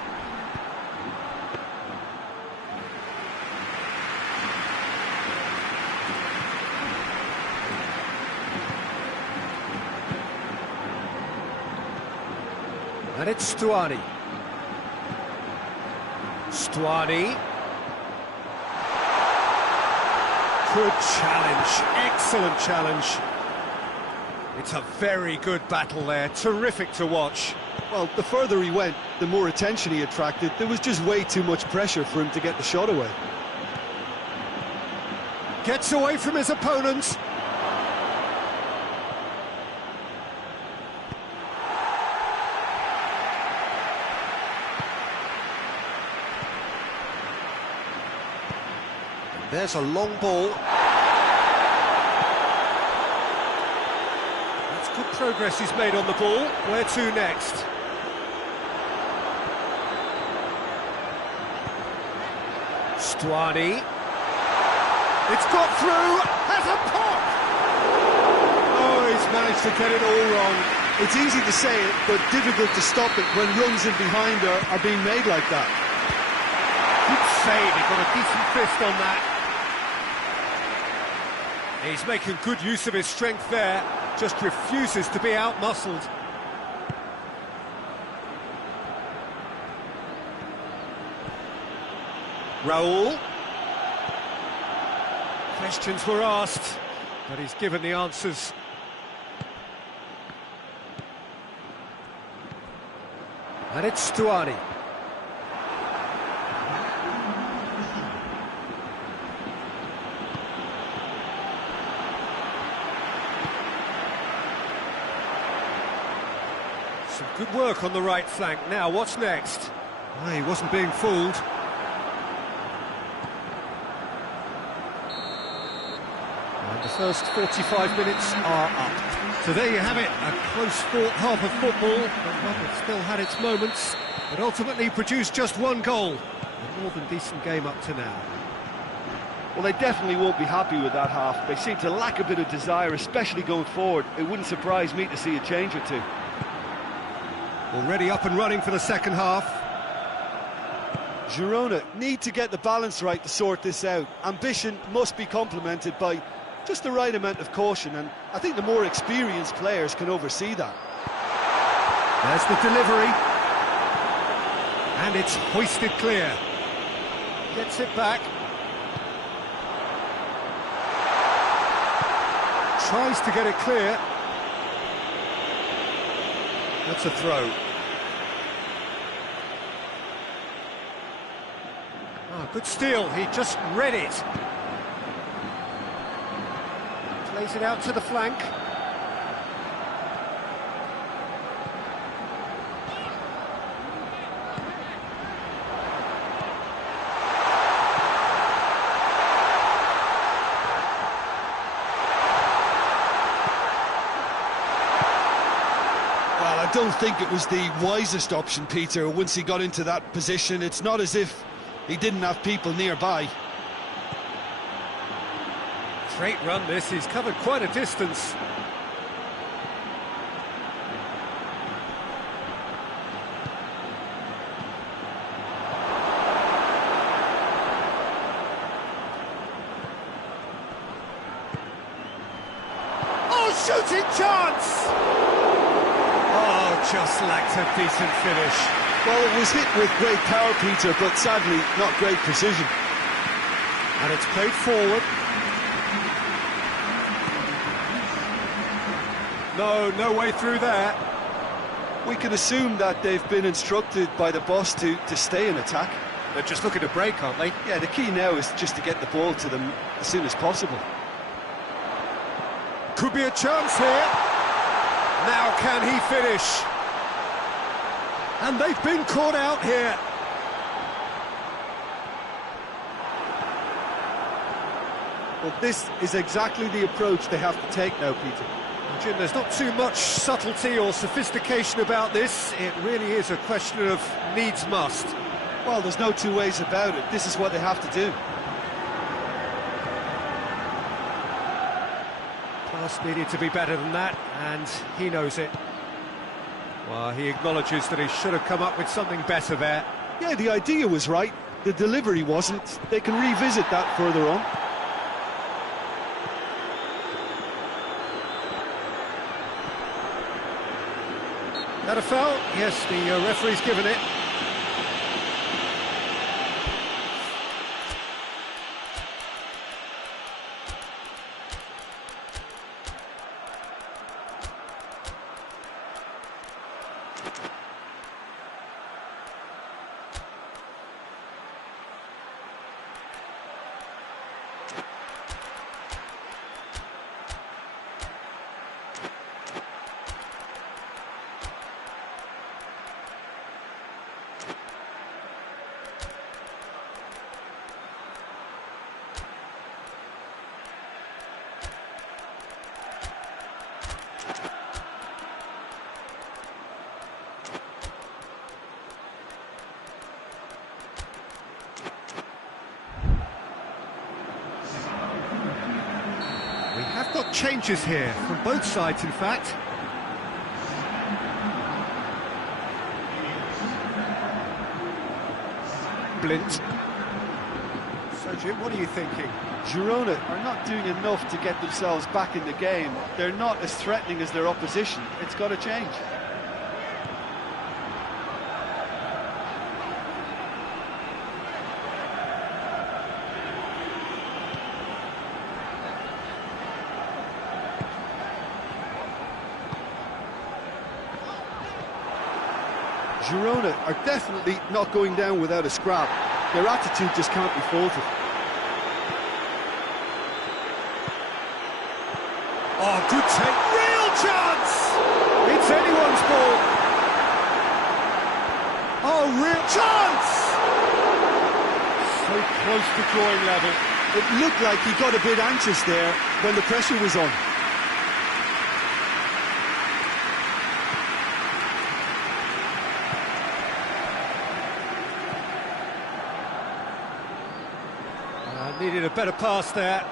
And it's Stuani. Stuani. Good challenge, excellent challenge. It's a very good battle there, terrific to watch. Well, the further he went, the more attention he attracted. There was just way too much pressure for him to get the shot away. Gets away from his opponents. There's a long ball. That's good progress he's made on the ball. Where to next? Stuani. It's got through, has a pop! Oh, he's managed to get it all wrong. It's easy to say it, but difficult to stop it when runs in behind are being made like that. Good save, he got a decent fist on that. He's making good use of his strength there, just refuses to be outmuscled. Raul. Questions were asked, but he's given the answers. And it's Stuani. Some good work on the right flank. Now, what's next? Oh, he wasn't being fooled. And the first 45 minutes are up. So there you have it, a close-fought half of football, but one that still had its moments, but ultimately produced just one goal. A more than decent game up to now. Well, they definitely won't be happy with that half. They seem to lack a bit of desire, especially going forward. It wouldn't surprise me to see a change or two. Already up and running for the second half. Girona need to get the balance right to sort this out. Ambition must be complemented by just the right amount of caution, and I think the more experienced players can oversee that. There's the delivery. And it's hoisted clear. Gets it back. Tries to get it clear. That's a throw. Oh, good steal, he just read it. Plays it out to the flank. I don't think it was the wisest option, Peter, once he got into that position. It's not as if he didn't have people nearby. Great run this, he's covered quite a distance. Oh, shooting chance! Oh, just lacked a decent finish. Well, it was hit with great power, Peter, but sadly not great precision. And it's played forward. No way through there. We can assume that they've been instructed by the boss to stay in attack. They're just looking to break, aren't they? Yeah, the key now is just to get the ball to them as soon as possible. Could be a chance here. Now can he finish? And they've been caught out here. Well, this is exactly the approach they have to take now, Peter. Jim, there's not too much subtlety or sophistication about this. It really is a question of needs must. Well, there's no two ways about it. This is what they have to do. Pass needed to be better than that, and he knows it. Well, he acknowledges that he should have come up with something better there. Yeah, the idea was right. The delivery wasn't. They can revisit that further on. That a foul? Yes, the referee's given it. got changes here from both sides, in fact. Blint. So, Jim, what are you thinking? Girona are not doing enough to get themselves back in the game. They're not as threatening as their opposition. It's got to change. Girona are definitely not going down without a scrap. Their attitude just can't be faulted. Oh, good take. Real chance! It's anyone's ball. Oh, real chance! So close to drawing level. It looked like he got a bit anxious there when the pressure was on. Needed a better pass there.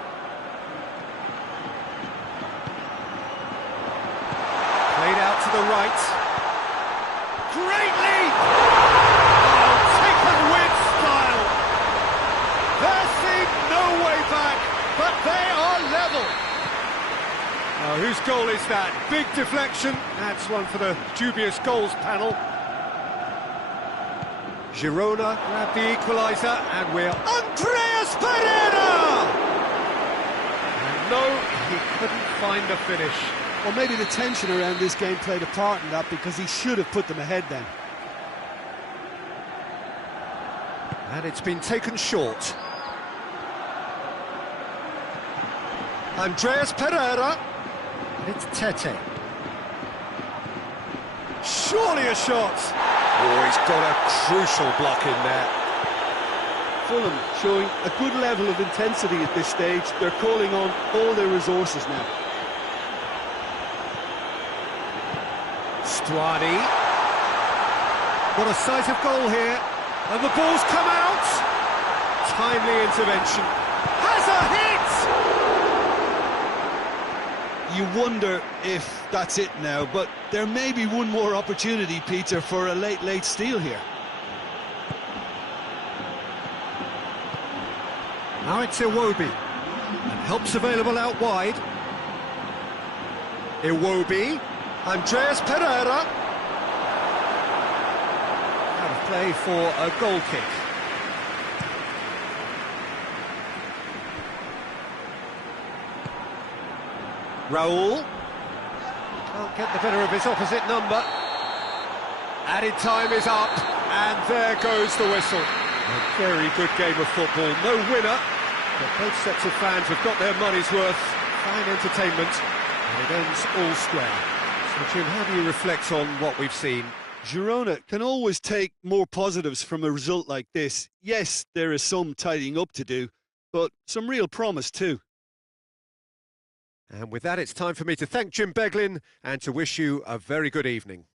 Played out to the right. Great lead! Oh, taken with style. There seemed no way back, but they are level. Oh, whose goal is that? Big deflection. That's one for the dubious goals panel. Girona grab the equaliser, and we're Andreas Pereira! And no, he couldn't find the finish. Well, maybe the tension around this game played a part in that, because he should have put them ahead then. And it's been taken short. Andreas Pereira. And it's Tete. Surely a shot. Oh, he's got a crucial block in there. Fulham showing a good level of intensity at this stage. They're calling on all their resources now. Stuani. What a sight of goal here. And the ball's come out. Timely intervention. Has a hit! You wonder if that's it now, but there may be one more opportunity, Peter, for a late steal here. Now it's Iwobi. And help's available out wide. Iwobi. Andreas Pereira. Out of play for a goal kick. Raul. Can't get the better of his opposite number. Added time is up, and there goes the whistle. A very good game of football. No winner, but both sets of fans have got their money's worth. Fine entertainment, and it ends all square. So, Jim, how do you reflect on what we've seen? Girona can always take more positives from a result like this. Yes, there is some tidying up to do, but some real promise too. And with that, it's time for me to thank Jim Beglin and to wish you a very good evening.